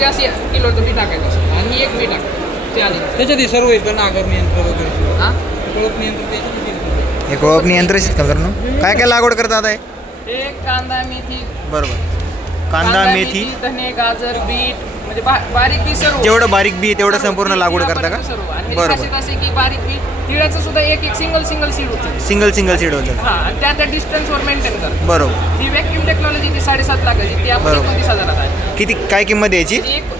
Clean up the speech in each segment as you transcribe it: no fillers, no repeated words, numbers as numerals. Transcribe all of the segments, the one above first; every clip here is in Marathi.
ते असे किलोचं बी टाकायचं असतं आणि एक बी टाकायचं ते आधी त्याच्यात सर्व येतं नागर नियंत्रण वगैरे हां ठळक नियंत्रण त्याच्यात हे कोळप नियंत्रित शेती मित्रांनो. काय काय लागवड करतात आहे? ते कांदा मेथी बरोबर. कांदा मेथी धने गाजर बीट म्हणजे बारीक बी सर्व जेवढं बारीक बी तेवढं संपूर्ण लागवड करता का? सर्व आणि ह्याची बरोबर. खासियत असे की बारीक बी तिळाचं सुद्धा एक सिंगल सीड होतं सिंगल सीड होतं. हां आणि त्या डिस्टन्सवर मेंटेन करतात. बरोबर. ही व्हॅक्यूम टेक्नॉलॉजी ती 7.5 लाखाची ती आपण बरोबर. 29,000 आहे. किती काय किंमत आहे याची?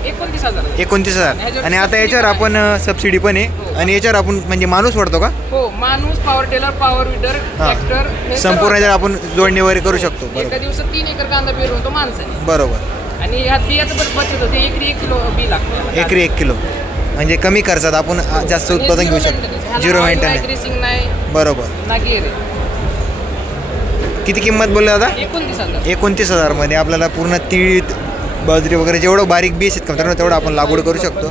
29,000 29,000. आणि आता याच्यावर आपण सबसिडी पण आहे आणि याच्यावर आपण म्हणजे माणूस वाढतो का? हो माणूस पॉवर टेलर पॉवर विडर हां. ट्रॅक्टर हे संपूर्ण सर्व याच्यावर आपण जोडणी वगैरे करू शकतो. एका बरोबर दिवसात 3 एकर कांदा पेरून तो माणसाने बरोबर. आणि ह्यात बियाचं पण बचत होते एकरी 1 किलो बी लागतं एकरी 1 किलो म्हणजे कमी खर्चात आपण जास्त उत्पादन घेऊ शकतो. 0 मेंटेनन्स. ग्रेसिंग नाही बरोबर. ना गेअर किती किंमत बोलले दादा? 29,000 29,000 मध्ये आपल्याला पूर्ण तीळ बाजरी वगैरे जेवढं बारीक बी शेत करतो तेवढं आपण लागवड करू शकतो.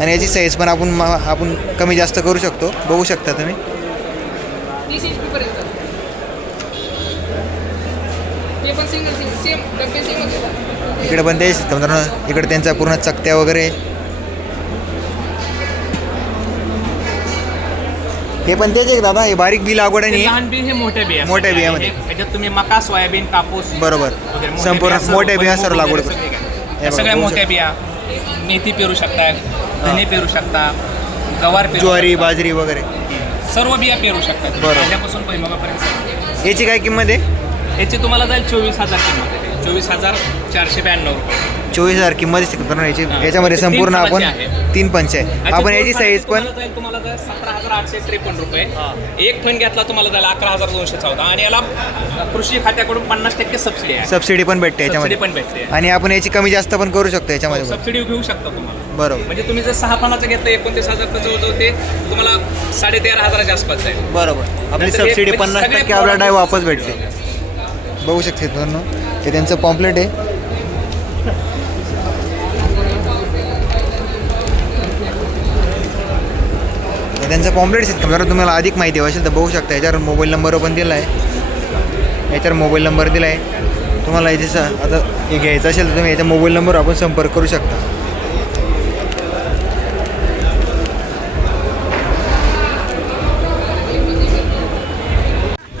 आणि याची साईज पण आपण कमी जास्त करू शकतो. बघू शकता तुम्ही. 30 HP पर्यंत हे पण सिंगल सेम डबे सेम इकडे पण ते शेत इकडे त्यांचा पूर्ण चकत्या वगैरे. हे पण तेच आहे दादा, हे बारीक बी लागवड आणि लहान बी हे मोठ्या बिया मोठ्या बियामध्ये. ह्याच्यात तुम्ही मका सोयाबीन कापूस बरोबर. वगैरे मोठ्या संपूर्ण बिया सर्व, मोठ्या बिया भुईमूग सर्व लागवड वगैरे करू. सगळे काय. हे या बघा, सगळ्या बघू मोठ्या बिया मेथी पेरू शकता धने पेरू शकता गवार पेरू ज्वारी शकता. बाजरी वगैरे सर्व बिया पेरू शकतात बरोबर. कांद्यापासून भुईमुगापर्यंत. याची काय किंमत आहे? याची तुम्हाला जाईल 24,000 किंमत आहे. 24,492 रुपये. 24,000 किंमत असते मित्रांनो याची. हां. याच्यामध्ये तीन संपूर्ण आपण फळाची आहे. 3 पंच आहे. आपण याची साईज पण तुम्हाला जाईल 17,853 रुपये. एक फण घेतला तुम्हाला जाईल 11,214 आणि याला कृषी खात्याकडून 50% सबसिडी आहे. सबसिडी पण भेटते सबसिडी याच्यामध्ये. पण भेटते. आणि आपण याची कमी जास्त पण करू शकतो याच्यामध्ये. सबसिडी घेऊ शकता तुम्हाला. बरोबर म्हणजे तुम्ही जर 6 फणाचं घेतलं 29,000 जवळजवळ ते तुम्हाला 13,500च्या आसपास जाईल. बरोबर. आपली नंतर हे सबसिडी म्हणजे 50% सगळे आपल्याला डाय product वापस भेटते. बघू शकते मित्रांनो हे त्यांचं पॉम्पलेट आहे. हे त्यांचं पॉम्पलेट आहे. जर तुम्हाला अधिक माहिती हवी असेल तर बघू शकता. याच्यावर मोबाईल नंबर पण दिला आहे. याच्यावर मोबाईल नंबर दिला आहे. तुम्हाला याचे आता हे घ्यायचं असेल तर तुम्ही याच्या मोबाईल नंबरवर आपण संपर्क करू शकता.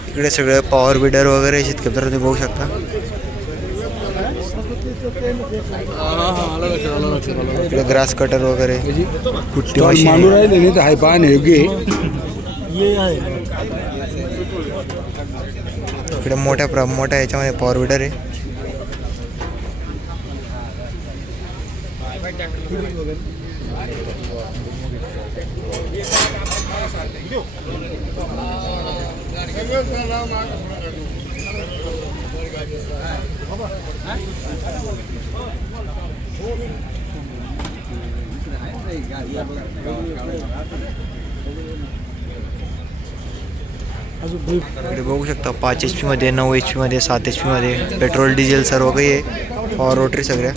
इकडे सगळं पॉवर बिडर वगैरे शेतकरी तुम्ही बघू शकता. इकडे ग्रास कटर वगैरे कुट्टी मशीन. मानू राहिले नाही तर हाय पाहणे योग्य इकडे मोठ्या याच्यामध्ये पॉवर बिडर आहे. इकडे बघू शकता 5 HP मध्ये 9 HP मध्ये 7 HP मध्ये पेट्रोल डिझेल सर्व काही आहे. पॉवर रोटरी सगळ्या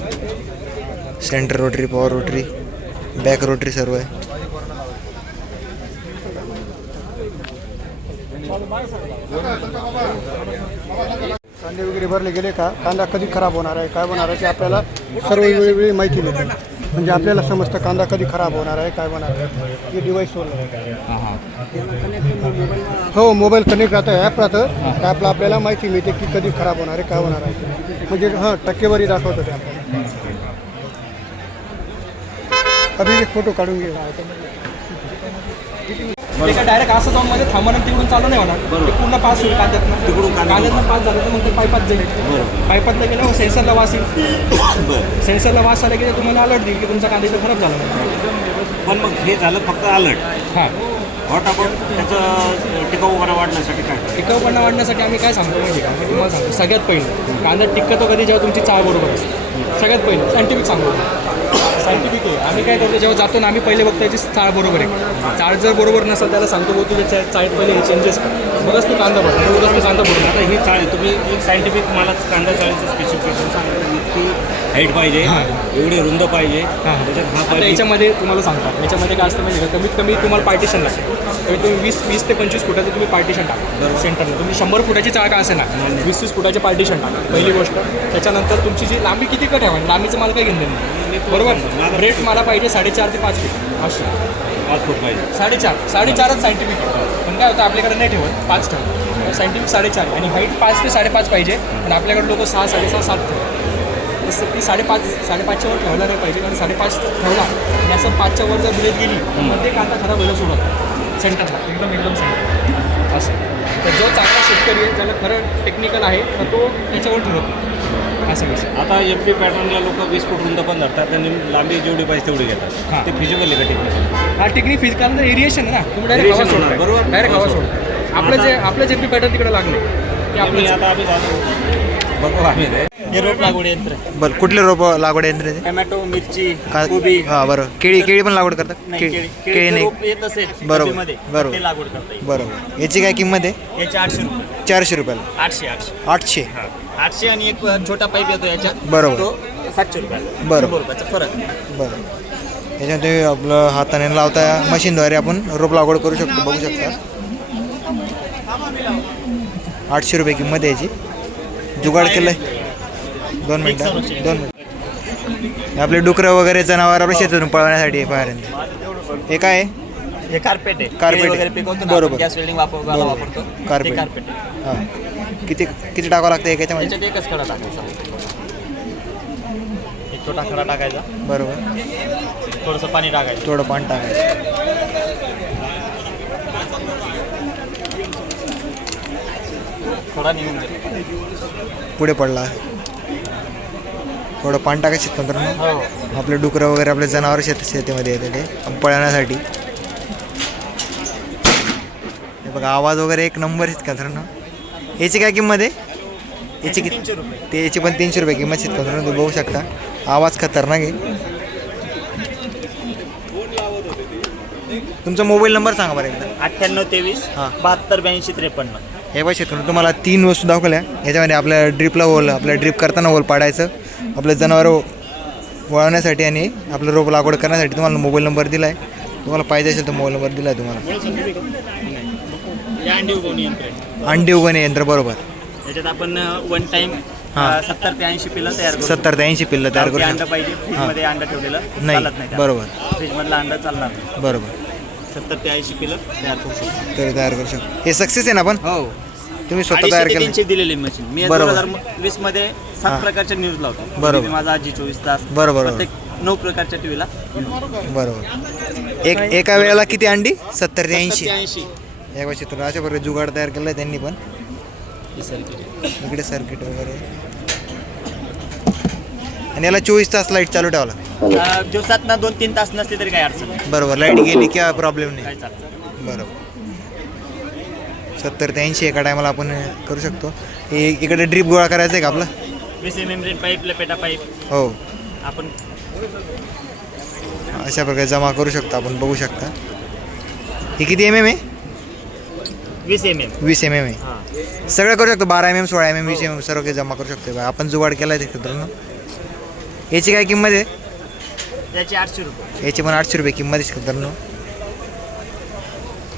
centre rotary power rotary back rotary सर्व आहे. कांदे वगैरे भरले गेले का कांदा कधी खराब होणार आहे काय होणार आहे ते आपल्याला सर्व वेगवेगळी माहिती मिळते. म्हणजे आपल्याला समजतं कांदा कधी खराब होणार आहे काय होणार आहे. हे डिवाईस हो मोबाईल कनेक्ट राहतं ॲप राहतं त्या ॲपला आपल्याला माहिती मिळते की कधी खराब होणार आहे काय होणार आहे. म्हणजे हां टक्केवारी दाखवतं ते आपल्याला. अभि एक फोटो काढून घे. ते काय डायरेक्ट असं जाऊन मध्ये थांबणार तिकडून चालू नाही होणार. ते पूर्ण पास होईल कांद्यातनं. तिकडून कांद्यातनं पास झालं तर मग ते पाईपात जाईल. पाईपातला गेल्यावर सेन्सरला वास येईल. सेन्सरला वास आला की तुम्हाला अलर्ट देईल की तुमचा कांदा इथं खराब झाला. पण मग हे झालं फक्त अलर्ट. हां व्हॉट आपण त्याचं टिकाऊपणा वाढण्यासाठी काय टिकाऊपणा वाढण्यासाठी आम्ही काय सांगतो माहिती का? मी तुम्हाला सांगतो सगळ्यात पहिलं कांदा टिकतो कधी जेव्हा तुमची चाळ बरोबर असते. सगळ्यात पहिलं सायंटिफिक सांगतो. सायंटिफिक आहे. आम्ही काय करतो जेव्हा जातो ना आम्ही पहिले बघतो याची चाळ बरोबर आहे. चाळ जर बरोबर नसेल त्याला सांगतो बघ तुझ्या चाळीत पहिले चेंजेस कर मगच तू कांदा भरतो उगाच तू कांदा भरून आता ही चाळ तुम्ही एक सायंटिफिक मला कांदा चाळीचं स्पेसिफिकेशन सांगितलं. इतकी हाईट पाहिजे, एवढी रुंद पाहिजे, त्याच्यात हा आता पाहिजे. याच्यामध्ये तुम्हाला सांगतात याच्यामध्ये काय असतं म्हणजे कमीत कमी तुम्हाला पार्टिशन लागते. कमीत कमी 20 ते 25 फुटाचं तुम्ही पार्टिशन टाका सेंटरला. तुम्ही 100 फुटाची चाळ का असेल ना 20 फुटाचे पार्टिशन टाका पहिली गोष्ट. त्याच्यानंतर तुमची जी लांबी किती का ठेवा लांबीचं मला काही घेणं नाही बरोबर. रेट मला पाहिजे 4.5 ते 5 फूट अशी 5 फूट पाहिजे. 4.5च सायंटिफिक आहे. पण काय होतं आपल्याकडे नाही ठेवत 5 ठेवत सायंटिफिक 4.5 आणि हाईट 5 ते 5.5 पाहिजे. आणि आपल्याकडे लोक 6, 6.5, 7 ठेवतात. तसं ती 5.5च्या वर ठेवला नाही पाहिजे कारण 5.5 ठेवला आणि असं 5च्या वर जर ब्रेक गेली तर मध्ये कांदा खराब व्हायला सोडत सेंटरला एकदम सेंटर असं. तर जो चांगला शेतकरी आहे ज्याला खरं टेक्निकल आहे तर तो त्याच्यावर ठरवतो असं विषय. आता FP पॅटर्नला लोक 20 फूट रुंद पण धरतात आणि लांबी जेवढी पाहिजे तेवढी घेतात. हां. ते फिजिकल आहे का टेक्निकल? हा टेक्निक फिजिकल एरिएशन आहे ना तुम्ही डायरेक्ट हवा Aeration सोडता होणार, बरोबर. डायरेक्ट हवा सोडता. आपलं FP पॅटर्न तिकडे लागले की आम्ही आपलं आता आम्ही जातो बघू आम्ही ते. हे रोप लागवड यंत्र बरं कुठले रोप लागवड यंत्र आहे टोमॅटो मिरची का कोबी हां बरोबर. केळी पण लागवड करतात नाही केळी केळीचं नाही रोप येत असेल बरोबर, डब्यामध्ये, बरोबर. ते लागवड करता येईल. बरोबर. याची काय किंमत आहे? याचे 800 रुपये 400 रुपयाला 800 800 800 आणि एक छोटा पाईप येतो याच्यात बरोबर. तो 700 रुपयाला बरोबर. 100 रुपयाचा फरक. बरं. याच्यात तुम्ही आपलं हाताने लावता मशीनद्वारे आपण रोप लागवड करू शकतो बघू शकता. 800 रुपये किंमत आहे याची. जुगाड केलं आहे 2 मिनटं 2 मिनटं. आपले डुकरं वगैरे जनावर आपल्या शेतातून पळवण्यासाठी बाहेर हे काय आहे? हे कार्पेट आहे कार्पेट केळी वगैरे आहे. पिकवतो ना बरोबर. गॅस वेल्डिंग वापरतो कार्पेट. ते कार्पेट आहे. हां किती टाकावं लागतं याच्यामध्ये? त्याच्यात एकच खडा टाकायचा एक छोटा खडा टाकायचा बरोबर. थोडंसं पाणी टाकायचं थोडं पाणी टाकायचं. थोडा निघून जाईल. पुढे पडला थोडं पाणी टाकायचं शेतकऱ्यांना. हो आपले डुकरं वगैरे आपले जनावर शेतीमध्ये येते ते पळण्यासाठी. हे बघा आवाज वगैरे एक नंबर शेतकऱ्यांना. याची काय किंमत आहे? याची किती? 300 रुपये. ते याची पण 300 रुपये किंमत शेतकऱ्यांना तुम्ही बघू शकता. आवाज खतरनाक आहे. तुमचा मोबाईल नंबर सांगा बरं एकदा. 9823 हां. 72 82 53. हे बघा शेतकऱ्यांना तुम्हाला 3 वस्तू दाखवल्या. याच्यामध्ये आपल्या ड्रिपला होल आपल्या ड्रिप करताना होल पाडायचं आपलं जनावरं वळवण्यासाठी आणि आपलं रोप लागवड करण्यासाठी तुम्हाला मोबाईल नंबर दिला आहे. तुम्हाला पाहिजे असेल तर मोबाईल नंबर दिला आहे तुम्हाला. हे अंडी उगवणी यंत्र आहे. अंडी उगवणे यंत्र बरोबर. याच्यात आपण वन टाइम हां. 70 ते 80 पिल्लं तयार करू. 70 ते 80 पिल्लं तयार करू अंडा शकतो. पाहिजे फ्रीजमध्ये अंडा ठेवलेलं नाही, चालत नाही. बरोबर. फ्रीजमधला अंडा चालणार नाही. बरोबर 70 ते 80 पिल्लं तयार करू शकतो. तरी तयार करू शकतो. हे सक्सेस आहे ना पण हो तुम्ही स्वतः तयार केलं. 300 दिलेली मशीन मी बरोबर. 2020 मध्ये 7 प्रकारच्या न्यूज लावतो. बरोबर. TV माझा आजी 24 तास बरोबर. प्रत्येक 9 प्रकारच्या टीव्हीला बरोबर. एका वेळेला किती अंडी? 70 ते 80. 80 या गोष्टी तर अशा प्रकारे जुगाड तयार केला आहे त्यांनी पण. इकडे सर्किट वगैरे आणि याला 24 तास लाईट चालू ठेवला. दिवसात ना 2-3 तास नसले तरी काही अडचण नाही. बरोबर. लाईट गेली की प्रॉब्लेम नाही. काही चालतं. बरोबर. 70 ते 80 एका टायमाला आपण करू शकतो. हे इकडे ड्रीप गोळा करायचा आहे का आपला? 20 mm पाईप लपेटा पाईप हो आपण अशा प्रकारे जमा करू शकतो आपण बघू शकता. हे किती MM आहे? 20 mm 20 MM आहे. हां. सगळं करू शकतो. 12 MM 16 MM 20 MM सर्व काही जमा करू शकतो. बा आपण जुगाड केला आहे मित्रांनो. याची काय किंमत आहे? त्याचे 800 रुपये. याची पण 800 रुपये किंमत आहे मित्रांनो.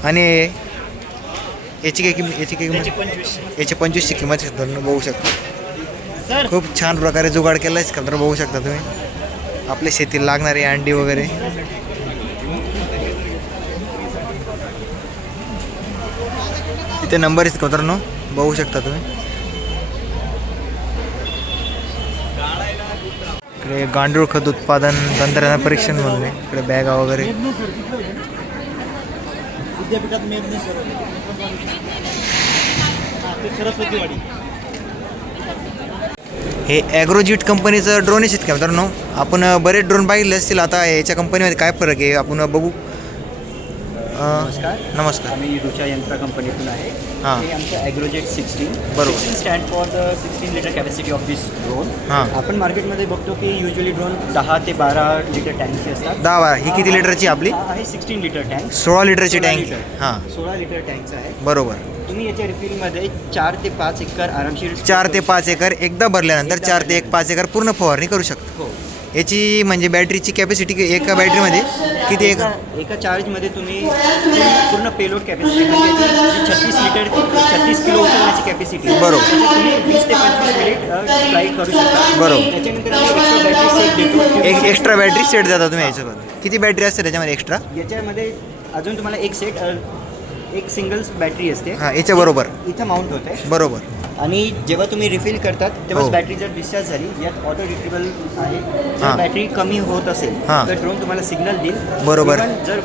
आणि याची काय किंमत? याची काय त्याचे किंमत? 2500. याची 25ची किंमत आहे मित्रांनो बघू शकता. सर खूप छान प्रकारे जुगाड केला आहे मित्रांनो बघू शकता तुम्ही. आपल्या शेतीला लागणारी अंडी वगैरे इथे नंबर आहेत मित्रांनो बघू शकता तुम्ही. इकडे गांडूळ खत उत्पादन तंत्रज्ञान परीक्षण म्हणून आहे. इकडे बॅगा वगैरे विद्यापीठात मेदनी सर सरस्वतीवाडी. हे ॲग्रोजिट कंपनीचं ड्रोन आहे का मित्रांनो. आपण बरेच ड्रोन पाहिले असतील. आता याच्या कंपनीमध्ये काय फरक आहे आपण बघू. नमस्कार. आम्ही रुचा यंत्र कंपनीतून आहे. हां. हे आमचं ॲग्रोजेट 16 बरोबर. 16 stand for the 16 litre capacity of this drone. हां. आपण मार्केटमध्ये बघतो की युजली ड्रोन 10 ते 12 लिटर टँकचे असतात. 10-12 ही किती लिटरची आपली? हा आहे 16 लिटर टँक. 16 लिटरची 16 टँक. लिटर. हां 16 लिटर टँकचं आहे. बरोबर. तुम्ही याच्या रिफिलमध्ये 4 ते 5 एकर आरामशीर 4 ते 5 एकर एकदा भरल्यानंतर 4 ते 5 एकर पूर्ण फवारणी करू शकता. हो. याची म्हणजे बॅटरीची कॅपॅसिटी एका बॅटरीमध्ये किती एक एका चार्जमध्ये तुम्ही पूर्ण पेलोड कॅपॅसिटी म्हणजे याची 36 किलो उचलण्याची कॅपॅसिटी. बरोबर. तुम्ही 20 ते 25 मिनिट फ्लाय करू शकता. बरोबर. त्याच्यानंतर आम्ही एक्स्ट्रा बॅटरी सेट देतो. एक एक्स्ट्रा बॅटरी सेट देता तुम्ही याच्यामध्ये. किती बॅटरी असते त्याच्यामध्ये एक्स्ट्रा? याच्यामध्ये अजून तुम्हाला एक सेट एक सिंगल बॅटरी असते. हां याच्याबरोबर. इथं माउंट होते. बरोबर. आणि जेव्हा तुम्ही रिफिल करतात तेव्हा हो. बॅटरी जर डिस्चार्ज झाली यात ऑटो रिट्रीबल आहे. जर हां. बॅटरी कमी होत असेल हां. तर ड्रोन तुम्हाला सिग्नल देईल. बरोबर. Even जर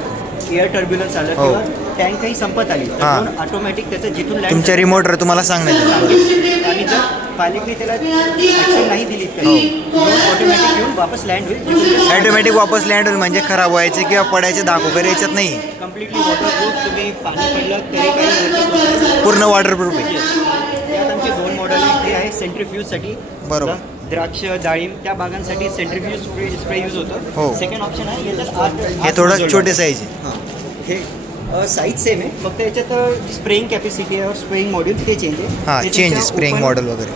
एअर टर्ब्युलन्स आलं हो. किंवा टँकही संपत आली तर हां. ड्रोन ऑटोमॅटिक त्याचं जिथून लँड तुमच्या रिमोटवर तुम्हाला सांगण्यात येईल. आणि जर पायलटने त्याला ॲक्शन नाही दिली तर ड्रोन ऑटोमॅटिक येऊन वापस लँड होईल. ॲटोमॅटिक वापस लँड होईल म्हणजे खराब व्हायचे किंवा पडायचे दाख वगैरे याच्यात नाही. Completely waterproof. तुम्ही पाणी पडलं तरी काही पूर्ण वॉटरप्रूफ आहे. यात आमचे 2 मॉडेल आहेत. हे आहे सेंट्रीफ्यूजसाठी. बरोबर. द्राक्ष डाळिंब त्या बागांसाठी सेंट्रीफ्यूज स्प्रे यूज होतं. हो. सेकंड ऑप्शन आहे याच्यात आठ हे थोडं छोटे साईज आहे. हां. हे साईज सेम आहे फक्त याच्यात जी स्प्रेइंग कॅपॅसिटी आहे स्प्रेइंग मॉड्यूल ते चेंज आहे. हां ते चेंज तुमच्या स्प्रिंग open मॉडेल वगैरे.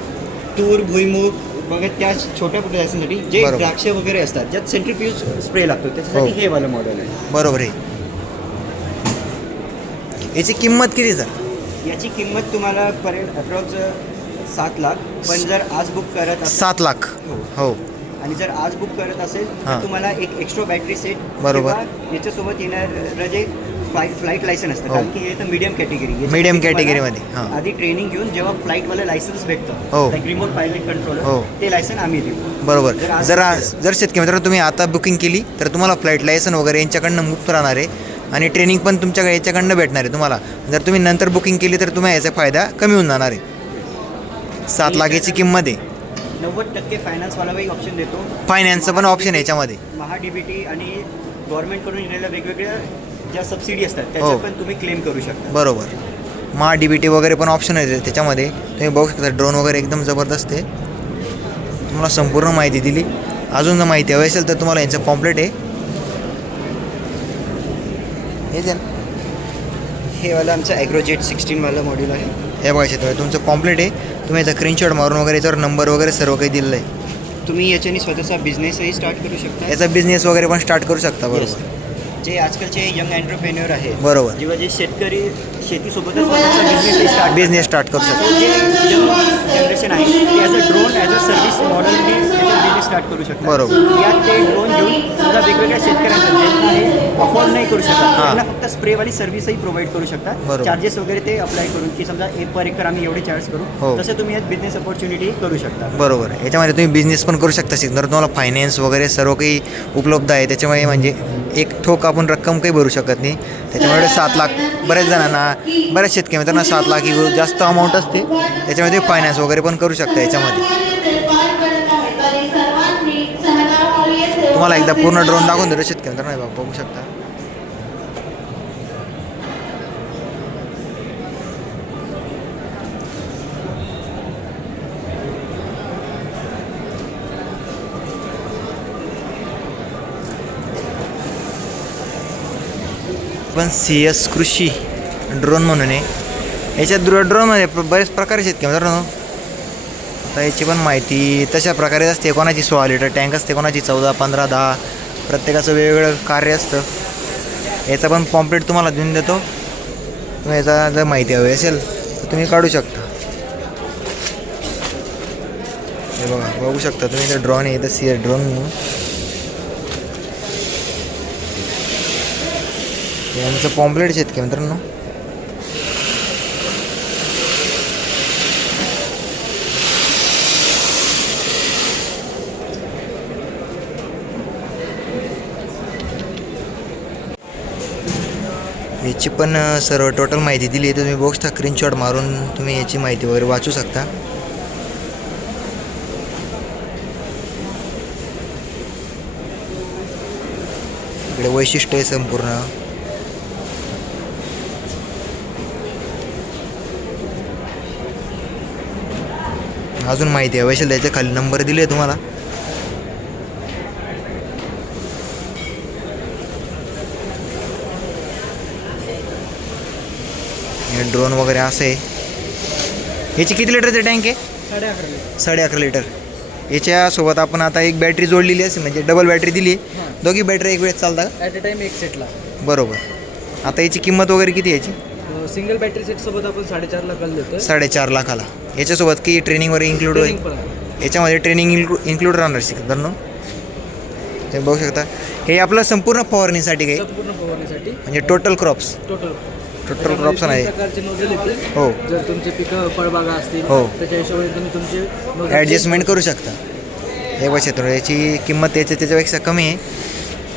तूर भुईमूग वगैरे त्या छोट्या प्रोडक्टसाठी जे बरोबर. द्राक्ष वगैरे असतात ज्यात सेंट्रीफ्यूज स्प्रे लागतो त्याच्यासाठी हो. हे वालं मॉडेल आहे. बरोबर आहे. याची किंमत किती सर? याची किंमत तुम्हाला पडेल अप्रॉक्स 7 लाख. पण जर आज बुक करत असाल 7 लाख. हो. आणि जर आज बुक करत असेल हां. तर तुम्हाला एक एक्स्ट्रा बॅटरी सेट बरोबर. किंवा याच्यासोबत येणार जे फ्लाईट लायसन असतं. हो. कारण की हे तर मीडियम कॅटेगरी. Medium category मध्ये. हां. आधी ट्रेनिंग घेऊन जेव्हा फ्लाईटवाला लायसन्स भेटतं हो. लाईक रिमोट पायलट कंट्रोलर हो. ते लायसन आम्ही देऊ. बरोबर. जर जर शेतकरी मित्रांनो तुम्ही आता बुकिंग केली तर तुम्हाला फ्लाईट लायसन वगैरे यांच्याकडनं मुक्त राहणार आहे आणि ट्रेनिंग पण तुमच्याकडे याच्याकडनं भेटणार आहे तुम्हाला. जर तुम्ही नंतर बुकिंग केली तर तुम्हाला याचा फायदा कमी होऊन जाणार आहे. 7 लाखाची किंमत आहे. 90% फायनान्सवालाही ऑप्शन देतो. फायनान्सचं पण ऑप्शन आहे याच्यामध्ये. महाडीबीटी आणि गव्हर्नमेंटकडून येणाऱ्या वेगवेगळ्या ज्या सबसिडी असतात त्याच्यात पण तुम्ही क्लेम करू शकता. बरोबर. DBT वगैरे पण ऑप्शन आहे त्याच्यामध्ये. तुम्ही बघू शकता ड्रोन वगैरे एकदम जबरदस्त आहे. तुम्हाला संपूर्ण माहिती दिली. अजून जर माहिती हवी असेल तर तुम्हाला यांचं पॉम्प्लेट आहे हे द्या. हे वाला आमचं ॲग्रोजेट 16 वाला मॉड्यूल आहे. हे बघा शेतकरी तुमचं पॉम्प्लेट आहे. तुम्ही याचा स्क्रीनशॉट मारून वगैरे याच्यावर नंबर वगैरे सर्व काही दिलेलं आहे. तुम्ही याच्याने स्वतःचा बिझनेसही स्टार्ट करू शकता. याचा बिझनेस वगैरे पण स्टार्ट करू शकता. बरोबर. जे आजकालचे यंग एंटरप्रेन्युअर आहेत बरोबर. जेव्हा जे शेतकरी शेतीसोबतच स्वतःचा बिझनेस स्टार्ट करू शकता. जे यंग जनरेशन आहे ते as a drone as a service मॉडेलने त्याचा बिझनेस स्टार्ट करू शकतात. बरोबर. यात ते ड्रोन घेऊन समजा वेगवेगळ्या शेतकऱ्यांच्या ज्यांना हे अफोर्ड नाही करू शकत त्यांना फक्त स्प्रेवाली सर्व्हिसही प्रोव्हाइड करू शकतात. बरोबर. चार्जेस वगैरे ते अप्लाय करून की समजा पर एकर आम्ही एवढे चार्ज हो. करू तसं तुम्ही यात बिझनेस अपॉर्च्युनिटी करू शकता. बरोबर. याच्यामध्ये तुम्ही बिझनेस पण करू शकता. जर तुम्हाला फायनान्स वगैरे सर्व काही उपलब्ध आहे त्याच्यामुळे म्हणजे एक ठोक आपण रक्कम काही भरू शकत नाही. त्याच्यामुळे 7 लाख बऱ्याच जणांना बऱ्याच शेतकरी मित्रांना 7 लाख ही जास्त अमाऊंट असते. त्याच्यामध्ये फायनान्स वगैरे पण करू शकता. याच्यामध्ये तुम्हाला एकदा पूर्ण ड्रोन दाखवून दिलं शेतकरी मित्रांनो बघू शकता. पण CS कृषी ड्रोन म्हणून आहे. याच्यात ड्रोनमध्ये बरेच प्रकार आहेत शेतकरी मित्रांनो. आता याची पण माहिती तशा प्रकारे असते. कोणाची 16 लिटर टँक असते, कोणाची 14, 15, 10 प्रत्येकाचं वेगवेगळं कार्य असतं. याचा पण पॉम्प्लेट तुम्हाला देऊन देतो. तुम्ही याचा जर माहिती हवी असेल तर तुम्ही काढू शकता. हे बघा बघू शकता तुम्ही इथं ड्रोन आहे. इथं CS ड्रोन म्हणून यांचं पॉम्प्लेट शेतकरी मित्रांनो. याची पण सर्व टोटल माहिती दिली आहे. तुम्ही बघू शकता स्क्रीनशॉट मारून तुम्ही याची माहिती वगैरे वाचू शकता. इकडे वैशिष्ट्य आहे संपूर्ण. अजून माहिती हवी असेल त्याच्या खाली नंबर दिले तुम्हाला. हे ड्रोन वगैरे असं आहे. याची किती लिटरचं टँक आहे? 11.5 लिटर. याच्यासोबत आपण आता एक बॅटरी जोडलेली असेल, म्हणजे डबल बॅटरी दिली आहे. दोघी बॅटरी एक वेळेस चालतात का? ॲट अ टाईम एक सेटला. बरोबर. आता याची किंमत वगैरे किती याची? सिंगल बॅटरी सेटसोबत आपण 4.5 लाखाला देतो. 4.5 लाखाला. याच्यासोबत की ट्रेनिंग वगैरे इन्क्लूड होईल? याच्यामध्ये ट्रेनिंग इन्क्लूड राहणार शिकताना. ते बघू शकता. हे आपलं संपूर्ण फवारणीसाठी काही, संपूर्ण फवारणीसाठी म्हणजे टोटल क्रॉप्स. टोटल क्रॉप्स आहे. प्रकारचे नोझल येतील. हो. जर तुमचे पिकं फळबागा असतील हो. त्याच्या हिशोबाने तुम्ही तुमचे nozzle ॲडजस्टमेंट करू शकता. हे बघा क्षेत्र याची किंमत त्याच्यापेक्षा कमी आहे.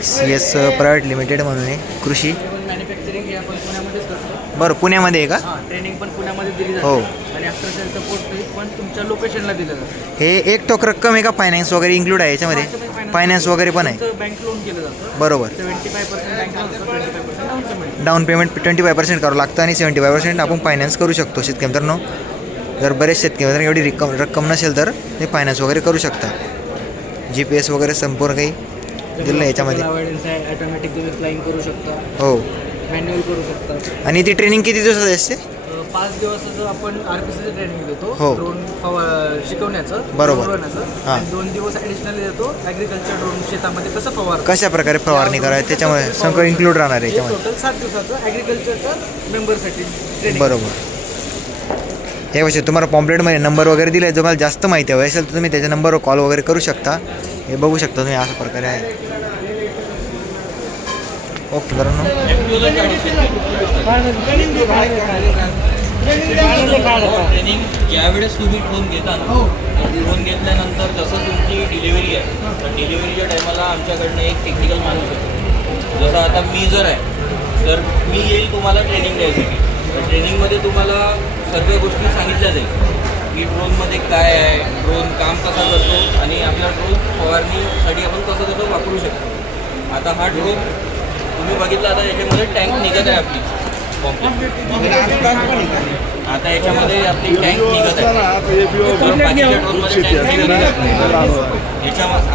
CS प्रायव्हेट लिमिटेड म्हणून आहे कृषी. मॅन्युफॅक्चरिंग हे आपण पुण्यामध्येच करतो. बरं, पुण्यामध्ये आहे का? हां, ट्रेनिंग पण पुण्यामध्ये दिली हो. जाते आणि आफ्टर सेल सपोर्ट पण तुमच्या लोकेशनला दिलं जातं. हे एक टोक रक्कम आहे का? फायनान्स वगैरे इन्क्लूड आहे याच्यामध्ये? फायनान्स वगैरे पण आहे. बँक लोन केलं जातं. बरोबर. 75% बँक लोन होतं, 25% डाऊन पेमेंट. डाऊन पेमेंट 25% करावं लागतं आणि 75% आपण फायनान्स करू शकतो शेतकरी मित्रांनो. जर बरेच शेतकरी मित्रांनो एवढी रक्कम नसेल तर ते फायनान्स वगैरे करू शकता. GPS वगैरे संपूर्ण काही दिलं आहे याच्यामध्ये. ऑटोमॅटिक तुम्ही फ्लाईंग करू शकता, हो. मॅन्युअल करू शकता. आणि ती ट्रेनिंग किती दिवसाची असते? 5 दिवसाचं आपण RPCचं ट्रेनिंग देतो. हो. ड्रोन शिकवण्याचं, बरोबर. फवारण्याचं. हां. आणि 2 दिवस ॲडिशनल देतो ॲग्रिकल्चर ड्रोन शेतामध्ये कसं कशा प्रकारे फवारणी करायची त्याच्यामुळे सगळं इन्क्लूड राहणार आहे याच्यामध्ये. टोटल 7 दिवसाचं ॲग्रिकल्चरचं मेंबरसाठी ट्रेनिंग. बरोबर. हे वर्षी तुम्हाला पॉम्पलेटमध्ये नंबर वगैरे दिले. जर मला जास्त माहिती हवी असेल तर तुम्ही त्याच्या नंबरवर कॉल वगैरे करू शकता. हे बघू शकता तुम्ही अशा प्रकारे आहे. ओके मित्रांनो. ट्रेनिंग ज्यावेळेस तुम्ही ड्रोन घेता ना, ड्रोन घेतल्यानंतर जसं तुमची डिलिव्हरी आहे तर डिलिव्हरीच्या टायमाला आमच्याकडनं एक टेक्निकल माणूस येतो. जसं आता मी जर आहे तर मी येईल तुम्हाला ट्रेनिंग द्यायसाठी. तर ट्रेनिंगमध्ये तुम्हाला सर्व गोष्टी सांगितल्या जाईल की ड्रोनमध्ये काय आहे, ड्रोन काम कसा करतो आणि आपला ड्रोन फवारणीसाठी आपण कसं वापरू शकतो. आता हा ड्रोन तुम्ही बघितला, आता याच्यामध्ये टँक निघत आहे आपली. आता याच्यामध्ये आपली टँक निघत आहे.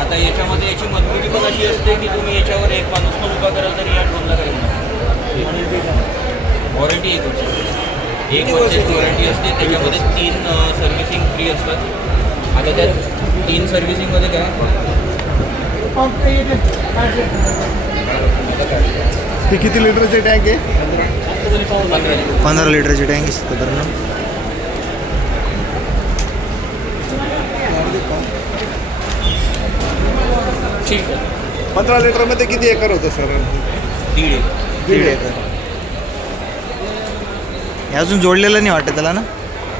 आता याच्यामध्ये याची मजबुती पण अशी असते की तुम्ही याच्यावर एक माणूस पण उभा कराल तरी या ड्रोनला काही वॉरंटी 1 वर्ष. 1 वर्षाची वॉरंटी असते. त्याच्यामध्ये 3 सर्व्हिसिंग फ्री असतात. आता त्या 3 सर्व्हिसिंगमध्ये काय हे किती लिटरचे टँक आहे? 15 लिटरची टँक आहे मित्रांनो. ठीक आहे. 15 लिटरमध्ये किती एकर होतं सर? 1.5 एकर. हे अजून जोडलेलं नाही वाटतं त्याला ना?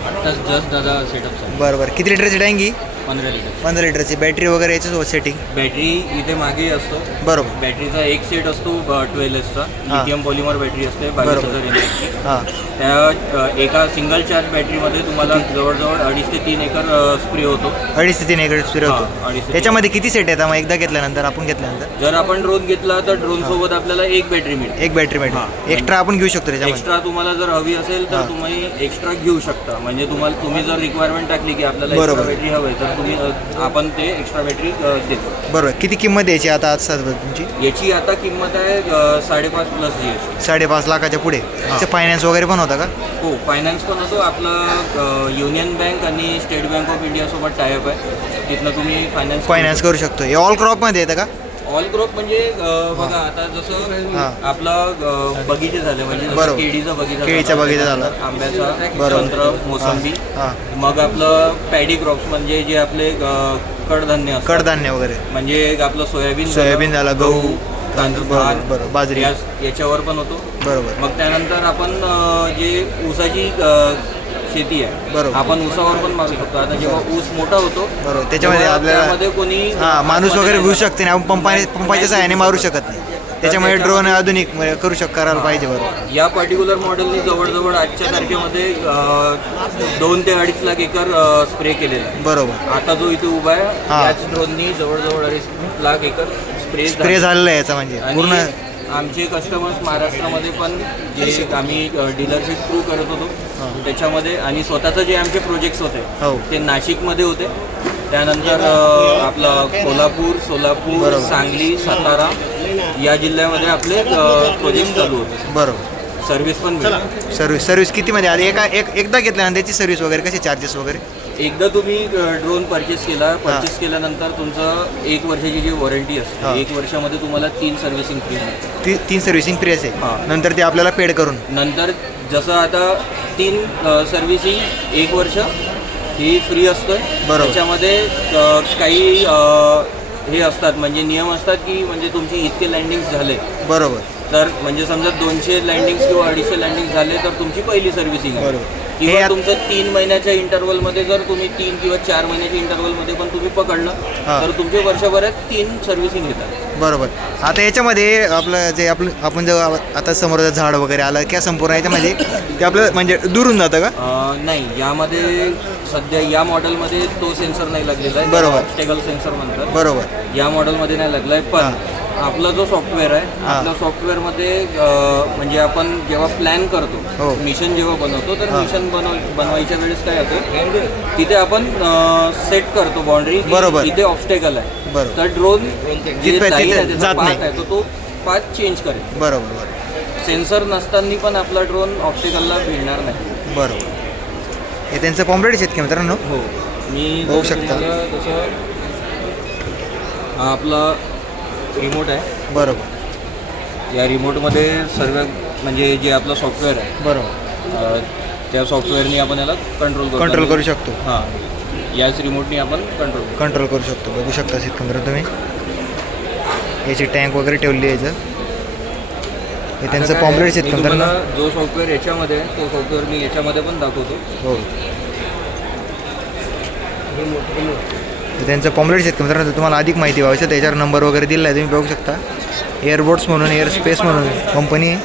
आत्ताच जस्ट दादा सेटअप. बरं. किती लिटरची टँक ही? 15 लिटर. 15 लिटरची. बॅटरी वगैरे याच्यासोबत सेटिंग? बॅटरी इथे मागे असतो. बरोबर. बॅटरीचा एक सेट असतो 12Hचा. लिथियम पॉलिमर बॅटरी असते 22,000 mAhची. हां. त्या एका सिंगल चार्ज बॅटरीमध्ये तुम्हाला जवळजवळ 2.5 ते 3 एकर स्प्रे होतो. 2.5 ते 3 एकर स्प्रे हां, होतो. 2.5 ते 3. त्याच्यामध्ये किती सेट येतात मग एकदा घेतल्यानंतर, आपण घेतल्यानंतर? जर आपण ड्रोन घेतला तर ड्रोन सोबत आपल्याला एक बॅटरी मिळते. एक बॅटरी हां. मिळते. एक्स्ट्रा आपण घेऊ शकतो त्याच्यामध्ये. एक्स्ट्रा तुम्हाला जर हवी असेल तर हां. तुम्ही एक्स्ट्रा घेऊ शकता. म्हणजे तुम्ही जर रिक्वायरमेंट टाकली की आपल्याला एक्स्ट्रा बरोबर. बॅटरी हवी तर तुम्ही आपण ते एक्स्ट्रा बॅटरी देतो. बरोबर. किती किंमत याची आता आज तुमची? याची आता किंमत आहे 5.5 प्लस GST. 5.5 लाखाच्या पुढे. त्याचं फायनान्स वगैरे पण होतं का? हो, फायनान्स पण होतो. आपलं युनियन बँक आणि स्टेट बँक ऑफ इंडियासोबत टायअप आहे. तिथनं तुम्ही फायनान्स करू शकतो. हे ऑल क्रॉपमध्ये येतं का? ऑल क्रॉप म्हणजे बघा आता जसं हां. आपला बगीचे झाले म्हणजे जसं बरोबर. केळीचा बगीचा झाला. आंब्याचा, बरोबर. संत्र, मोसंबी. हां. मग आपलं पॅडी क्रॉप्स म्हणजे जे आपले कडधान्य असतात. कडधान्य वगैरे म्हणजे आपलं सोयाबीन झालं, गहू, तांदूळ, बरोबर. बाजरी याच्यावर पण होतो. बरोबर. मग त्यानंतर आपण जे ऊसाची शेती आहे, बरोबर. आपण ऊसावर पण मारू शकतो. आता जेव्हा ऊस मोठा होतो बरोबर. त्याच्यामध्ये आपल्याला त्यामध्ये कोणी माणूस वगैरे घेऊ शकते नाही. आपण पंपाच्या सहाय्याने मारू शकत नाही. त्याच्यामुळे ड्रोन आधुनिक करायला पाहिजे. बरोबर. या पर्टिक्युलर मॉडेलनी जवळजवळ आजच्या तारखेमध्ये 2 ते 2.5 लाख एकर स्प्रे केलेला आहे. बरोबर. आता जो इथे उभा आहे हां. याच ड्रोननी जवळजवळ 2.5 लाख एकर स्प्रे झालेला आहे याचा, म्हणजे पूर्ण आमचे कस्टमर्स महाराष्ट्रामध्ये पण जे आम्ही डीलरशिप थ्रू करत होतो त्याच्यामध्ये, आणि स्वतःचे जे आमचे प्रोजेक्ट्स होते ते नाशिकमध्ये होते, त्यानंतर आपलं कोल्हापूर, सोलापूर, सांगली, सातारा या जिल्ह्यामध्ये आपले प्रोजेक्ट चालू होते. बरोबर. सर्व्हिस पण मिळते. सर्व्हिस कितीमध्ये आली? एकदा घेतल्यानंतर त्याची सर्व्हिस वगैरे कशी, चार्जेस वगैरे? एकदा तुम्ही ड्रोन परचेस केल्यानंतर तुमचं 1 वर्षाची जी वॉरंटी असते, 1 वर्षामध्ये तुम्हाला 3 सर्व्हिसिंग फ्री मिळते. 3 सर्व्हिसिंग फ्री असेल. नंतर ते आपल्याला पेड करून, नंतर जसं आता 3 सर्व्हिसिंग 1 वर्ष ही फ्री असतं. बरोबर. त्याच्यामध्ये काही हे असतात, म्हणजे नियम असतात की म्हणजे तुमची इतके लँडिंग्स झाले, बरोबर, तर म्हणजे समजा 200 लँडिंग्स किंवा 250 लँडिंग्स झाले तर तुमची पहिली सर्व्हिसिंग आहे. बरोबर. किंवा तुमचं 3 महिन्याच्या इंटरवलमध्ये जर तुम्ही 3 किंवा 4 महिन्याच्या इंटरवलमध्ये पण तुम्ही पकडलं तर तुमचे वर्षभरात 3 सर्व्हिसिंग घेतात. बरोबर. आता याच्यामध्ये आपलं जे आपण जेव्हा आता समोर झाड वगैरे आलं किंवा संपूर्ण याच्यामध्ये ते आपलं म्हणजे दुरून जातं का? नाही, यामध्ये सध्या या मॉडेलमध्ये तो सेन्सर नाही लागलेला आहे. बरोबर. ऑब्स्टॅकल सेन्सर म्हणतात. बरोबर. या मॉडेलमध्ये नाही लागला आहे. पण आपला जो सॉफ्टवेअर आहे, आपल्या सॉफ्टवेअरमध्ये म्हणजे आपण जेव्हा प्लॅन करतो, मिशन जेव्हा बनवतो, तर मिशन बनवायच्या वेळेस काय होतं, तिथे आपण सेट करतो बाउंड्री. बरोबर. इथे ऑब्स्टॅकल आहे. बरोबर. तर ड्रोन जात नाही, आहे तो पाथ चेंज करेल. बरोबर. सेन्सर नसताना पण आपला ड्रोन ऑब्स्टॅकलला भिडणार नाही. बरोबर. हे त्यांचं पॉम्प्लेट्स आहेत की मित्रांनो? हो, मी बघू शकता. तसं हा आपला रिमोट आहे. बरोबर. या रिमोटमध्ये सर्व म्हणजे जे आपलं सॉफ्टवेअर आहे, बरोबर, त्या सॉफ्टवेअरनी आपण याला कंट्रोल करू शकतो. हां, याच रिमोटनी आपण कंट्रोल करू शकतो. बघू शकता शेतकरी तुम्ही, याची टँक वगैरे ठेवली आहे याचं. हे त्यांचं पॉम्प्लेट्स आहेत का? जो सॉफ्टवेअर याच्यामध्ये आहे तो सॉफ्टवेअर मी याच्यामध्ये पण दाखवतो. हो, त्यांचं पॉम्प्लेट्स आहेत का मित्रांनो? तुम्हाला अधिक माहिती व्हावी असेल त्याच्यावर नंबर वगैरे दिला आहे, तुम्ही बघू शकता. एअरबोट्स म्हणून, एअर स्पेस म्हणून कंपनी आहे.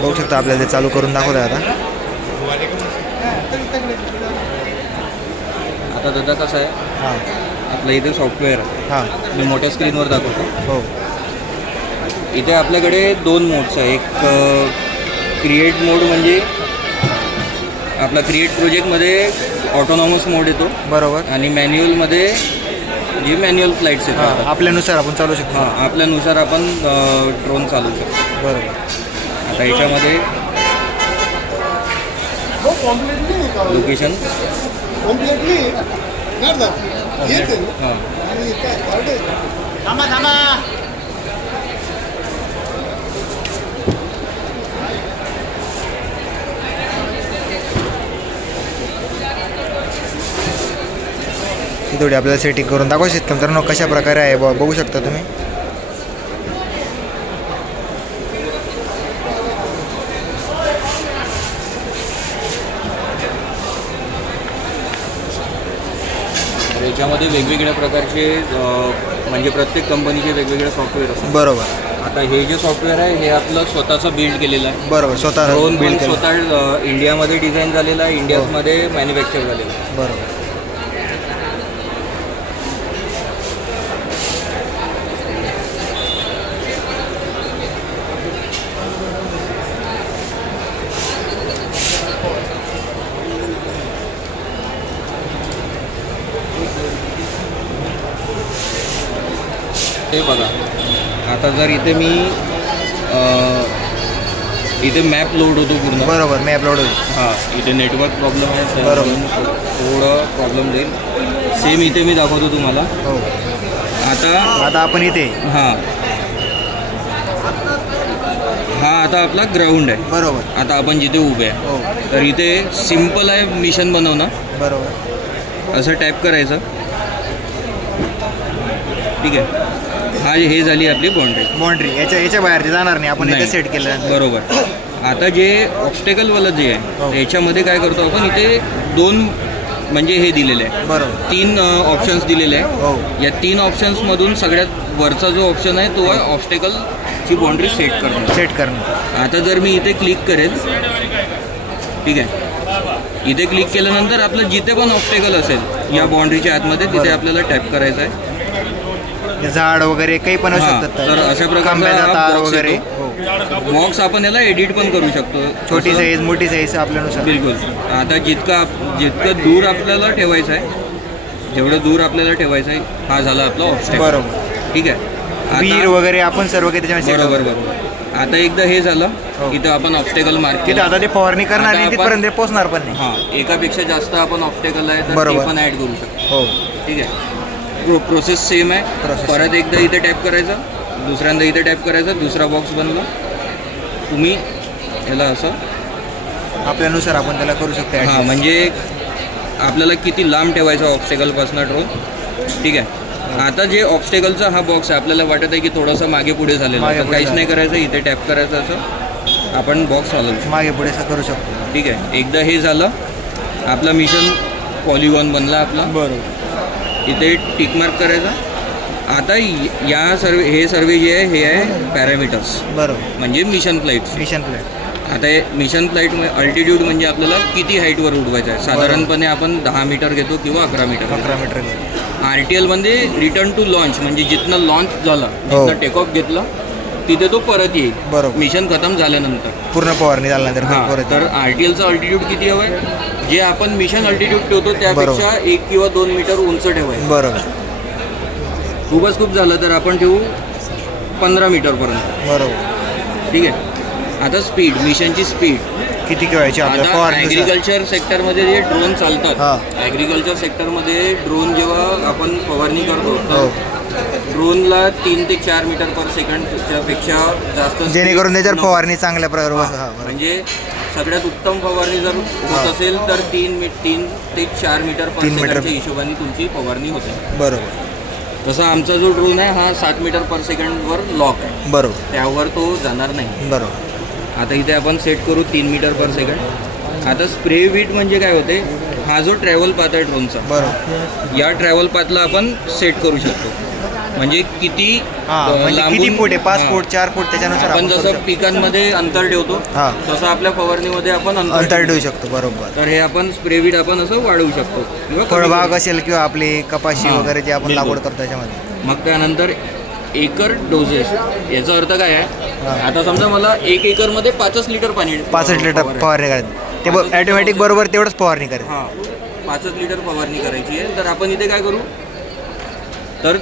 बघू शकता, आपल्याला ते चालू करून दाखवत आहे आता. आता दादा कसं आहे, हां, आपलं इथे सॉफ्टवेअर आहे. हां, मी मोठ्या स्क्रीनवर दाखवतो. हो. इथे आपल्याकडे 2 मोड्स आहे. एक क्रिएट मोड, म्हणजे आपला क्रिएट प्रोजेक्टमध्ये ऑटोनॉमस मोड येतो. बरोबर. आणि मॅन्युअलमध्ये जे मॅन्युअल फ्लाईट्स येतात, आपल्यानुसार आपण चालू शकतो. हां, आपल्यानुसार आपण ड्रोन चालवू शकतो. बरोबर. आता याच्यामध्ये लोकेशन, हां, ती थोडी आपल्याला सेटिंग करून दाखवू शकता मित्रांनो कशा प्रकारे आहे बघू शकता तुम्ही. याच्यामध्ये वेगवेगळ्या प्रकारचे म्हणजे प्रत्येक कंपनीचे वेगवेगळे सॉफ्टवेअर असतात. बरोबर. आता हे जे सॉफ्टवेअर आहे हे आपलं स्वतःचं बिल्ड केलेलं आहे. बरोबर. स्वतः ड्रोन बिल्ड पण स्वतः इंडियामध्ये डिझाईन झालेला आहे, इंडियामध्ये मॅन्युफॅक्चर झालेलं आहे. बरोबर. ते बघा, आता जर इथे मी इथे मॅप लोड होतो पूर्ण. बरोबर. मॅप लोड होईल. हां, इथे नेटवर्क प्रॉब्लेम आहे. बरोबर. थोडं प्रॉब्लेम जाईल. सेम इथे मी दाखवतो तुम्हाला. हो. आता आपण इथे, हां, हा आता आपला ग्राउंड आहे. बरोबर. आता आपण जिथे उभे आहे, हो, तर इथे सिम्पल आहे मिशन बनवणं. बरोबर. असं टॅप करायचं. ठीक आहे. हा, हे झाली आपली बाउंड्री. याच्या बाहेर ते जाणार नाही, आपण इथे नाही. सेट केलं. बरोबर. आता जे ऑब्स्टेकलवालं जे आहे त्याच्यामध्ये काय करतो आपण, इथे 2 म्हणजे हे दिलेले आहे. बरोबर. 3 ऑप्शन्स दिलेले आहे. हो. या 3 ऑप्शन्समधून सगळ्यात वरचा जो ऑप्शन आहे तो आहे ऑब्स्टेकलची बाउंड्री सेट करणं. आता आता जर मी इथे क्लिक करेल, ठीक आहे, इथे क्लिक केल्यानंतर आपलं जिथे पण ऑब्स्टेकल असेल या बाउंड्रीच्या आतमध्ये तिथे आपल्याला टॅप करायचं आहे. झाड वगैरे काही पण असू हां, शकतात. तर अशा खांब्याचा प्रकारचा तार box वगैरे येतो. बॉक्स आपण याला एडिट पण करू शकतो. छोटी असं- साईज मोठी साईज आपल्यानुसार. बिलकुल. आता जितकं दूर आपल्याला ठेवायचं आहे, जेवढं दूर आपल्याला ठेवायचं आहे, हा झाला आपला ऑब्स्टेकल. बरोबर. ठीक आहे. वीर आता वगैरे आपण सर्व काही त्याच्यामध्ये set बरोबर करू. बरोबर. आता एकदा हे झालं, इथं आपण ऑब्स्टेकल मार्क तिथे केलं. आता ते फवारणी करणार आता नाही आपण- तिथपर्यंत पोहोचणार पण नाही. हां, एकापेक्षा जास्त आपण ऑब्स्टेकल आहे तर बरोबर. ते पण ॲड करू शकतो. हो. ठीक आहे. प्रोसेस सेम आहे. Process परत एकदा इथे टॅप करायचा, दुसऱ्यांदा इथे टॅप करायचा, दुसरा बॉक्स बनला. तुम्ही याला असं आपल्यानुसार आपण त्याला करू शकतो हां, adjust. म्हणजे आपल्याला किती लांब ठेवायचा ऑब्स्टेकलपासून ड्रोन. ठीक आहे. आता जे ऑब्स्टेकलचा हा बॉक्स आहे, आपल्याला वाटत आहे की थोडंसं मागे पुढे झालेलं मागे आहे, तर पुढे काहीच नाही करायचं. इथे टॅप करायचं, असं आपण बॉक्स हलवू शकतो. मागे पुढे असं करू शकतो. ठीक आहे. एकदा हे झालं, आपला मिशन पॉलिगॉन बनला आपला. बरोबर. इथे टिक मार्क करायचा. आता या हे सर्वे जे आहे हे आहे पॅरामीटर्स, बरोबर. म्हणजे मिशन फ्लाईट्स. Mission plate. आता हे मिशन फ्लाईट अल्टिट्यूड म्हणजे आपल्याला किती हाईटवर उडवायचं आहे. साधारणपणे आपण 10 मीटर घेतो किंवा 11 मीटर. 11 मीटर. RTL म्हणजे रिटर्न टू लॉन्च, म्हणजे जिथनं लॉन्च झाला, हो. जिथनं टेक ऑफ घेतला तिथे तो परत येईल. बरोबर. मिशन खतम झाल्यानंतर. पूर्ण फवारणी झाल्यानंतर हां, परत तर RTLचं अल्टिट्यूड किती हवं आहे? जे आपण मिशन अल्टिट्यूड ठेवतो त्यापेक्षा 1 किंवा 2 मीटर उंच ठेवायचं. बरोबर. खूप झालं तर आपण ठेवू 15 मीटरपर्यंत. बरोबर. ठीक आहे. आता स्पीड, मिशनची स्पीड. किती ठेवायची आपल्या आता फवारणीनुसार. ॲग्रिकल्चर सेक्टरमध्ये जे ड्रोन चालतात, हां. ॲग्रिकल्चर सेक्टरमध्ये ड्रोन जेव्हा आपण फवारणी करतो हो. तर ड्रोनला 3 ते 4 मीटर पर सेकंडच्या पेक्षा जास्त जेणेकरून speed त्याच्यावर नको. फवारणी चांगल्या प्रकारे हां, हां, बरोबर. म्हणजे सगळ्यात उत्तम फवारणी जर होत हां. असेल तर 3 ते 4 मीटर पर 3 मीटर. सेकंडच्या हिशोबाने तुमची फवारणी होते. बरोबर. तसा आमचा जो ड्रोन आहे हा 7 मीटर पर सेकंडवर लॉक आहे, बरोबर. त्यावर तो जाणार नाही. बरोबर. आता इथे आपण सेट करू 3 मीटर पर सेकंड. आता स्प्रे विट म्हणजे काय होते, हा जो ट्रॅव्हल पाथ आहे ड्रोनचा, बरोबर. या ट्रॅव्हल पाथला आपण सेट करू शकतो. म्हणजे किती हां, म्हणजे लांबून- किती फूट आहे? 5 हां. फूट, 4 फूट, त्याच्यानुसार आपण करू जसं शकतो. पिकांमध्ये अंतर ठेवतो हां. तसं आपल्या फवारणीमध्ये आपण अंतर ठेवू शकतो. बरोबर. तर हे आपण स्प्रे विट आपण असं वाढवू शकतो किंवा कमी फळबाग करू असेल किंवा आपली कपाशी हां, वगैरे जे आपण बिलकुल. लागवड करतो त्याच्यामध्ये. शकतो. मग त्यानंतर एकर डोसेस, याचा अर्थ काय आहे? हां. आता समजा मला 1 एकरमध्ये 5 लिटर पाणी 65 लिटर फवारायचं. फवारणी करायची. ते 5 लिटर ॲटोमॅटिक औषध. बरोबर तेवढंच फवारणी करेल. हां, 5 लिटर फवारणी करायची आहे. तर आपण इथे काय करू, तर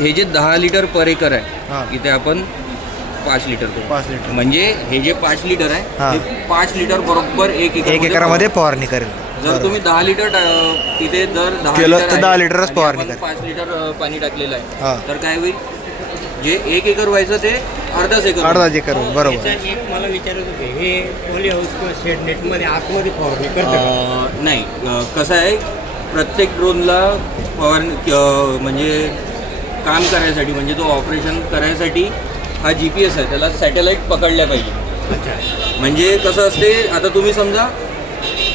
हे जे 10 लिटर पर एकर हां. आहे, इथे आपण 5 लिटर करू. 5 लिटर. म्हणजे हे जे 5 लिटर आहे हां. ते 5 लिटर बरोबर 1 1 एकरामध्ये फवारणी करेल. जर बरोबर. तुम्ही 10 लिटर तिथे जर 10 केलं लिटर तर आहे 10 लिटरच आणि फवारणी आपण करा. 5 लिटर पाणी टाकलेलं हां. आहे, तर काय होईल, जे 1 एकर व्हायचं ते अर्धाच एकर होईल. अर्धा एकर बरोबर. एक मला विचारत होते, हे पॉली हाऊस किंवा शेड नेटमध्ये आतमध्ये फवारणी करतात? नाही, कसं आहे, प्रत्येक ड्रोनला फवारणी म्हणजे काम करायसाठी, म्हणजे तो ऑपरेशन करायसाठी हा GPS आहे, त्याला सॅटेलाईट पकडल्या पाहिजे. म्हणजे कसं असते, आता तुम्ही समजा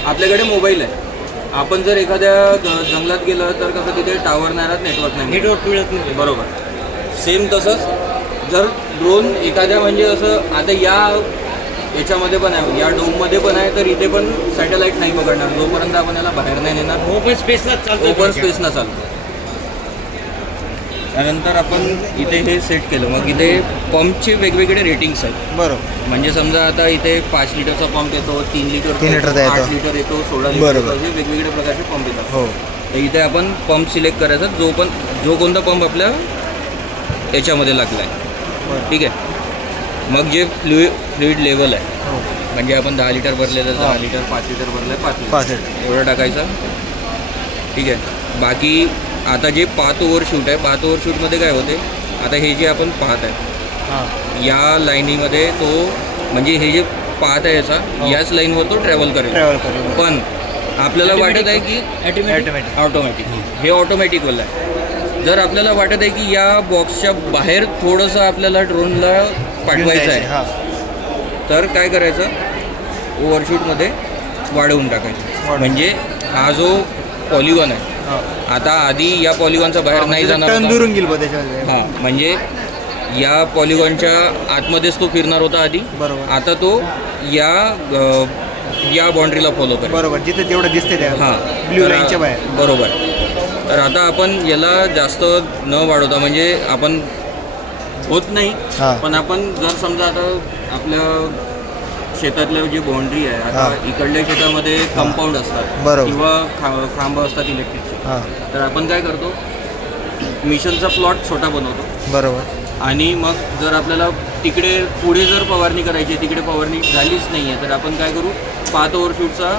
आपल्याकडे मोबाईल आहे, आपण जर एखाद्या जंगलात गेलं तर कसं तिथे टावर नाही राहत, नेटवर्क नाही. नेटवर्क मिळत नाही. बरोबर. सेम तसंच जर ड्रोन एखाद्या म्हणजे असं आता याच्यामध्ये पण आहे, या डोममध्ये पण आहे, तर इथे पण सॅटेलाईट नाही पकडणार जोपर्यंत आपण याला बाहेर नाही नेणार. ओपन स्पेसलाच चालतो. ओपन स्पेस नसाल. त्यानंतर आपण इथे हे सेट केलं. मग इथे पंपचे वेगवेगळे रेटिंग्स आहेत. बरोबर. म्हणजे समजा आता इथे 5 लिटरचा पंप येतो, 3 लिटर 3 लिटरचा येतो. 8 लिटर येतो, 16 लिटर बरोबर. येतो, हे वेगवेगळ्या प्रकारचे पंप येतात. हो. तर इथे आपण पंप सिलेक्ट करायचा, जो कोणता पंप आपल्या याच्यामध्ये लागला आहे. ठीक आहे. मग जे फ्लुइड लेवल आहे, हो. म्हणजे आपण 10 लिटर भरले तर 10 लिटर, 5 लिटर भरलं 5 लिटर 5 लिटर. एवढं टाकायचं. ठीक आहे. बाकी आता जे पाथ ओव्हरशूट आहे, पाथ ओव्हरशूटमध्ये काय होते, आता हे जे आपण पाहत आहे हां. या लाईनीमध्ये तो, म्हणजे हे जे पाथ आहे याचा, याच लाईनवर तो ट्रॅव्हल करेल. ट्रॅव्हल करेल. पण आपल्याला वाटत आहे की ऑटोमॅटिक. ऑटोमॅटिक, हे ऑटोमॅटिकवालं आहे. जर आपल्याला वाटत आहे की या बॉक्सच्या बाहेर थोडंसं आपल्याला ड्रोनला पाठवायचं आहे, हां. तर काय करायचं, ओव्हरशूटमध्ये वाढवून टाकायचं. म्हणजे हा जो पॉलिगॉन आहे, आता आधी या पॉलिगॉनचा बाहेर नाही जाणार टर्न होता. दुरून गेल बघ त्याच्यामध्ये. हां, म्हणजे या पॉलिगॉनच्या आतमध्येच तो फिरणार होता आधी. बरोबर. आता तो या या बाउंड्रीला फॉलो करेल. बरोबर, जिथे तेवढं दिसते त्या हां ब्ल्यू तर लाईनच्या बाहेर. बरोबर. तर आता आपण याला जास्त न वाढवता म्हणजे आपण होत नाही हां. पण आपण जर समजा आता आपल्या शेतातल्या जी बाउंड्री आहे आता हां. इकडल्या शेतामध्ये कंपाऊंड असतात बरोबर. किंवा खांब असतात इलेक्ट्रिकचे. हां तर आपण काय करतो मिशनचा प्लॉट छोटा बनवतो बरोबर. आणि मग जर आपल्याला तिकडे पुढे जर फवारणी करायची आहे तिकडे फवारणी झालीच नाही आहे तर आपण काय करू पाथ ओव्हरशूटचा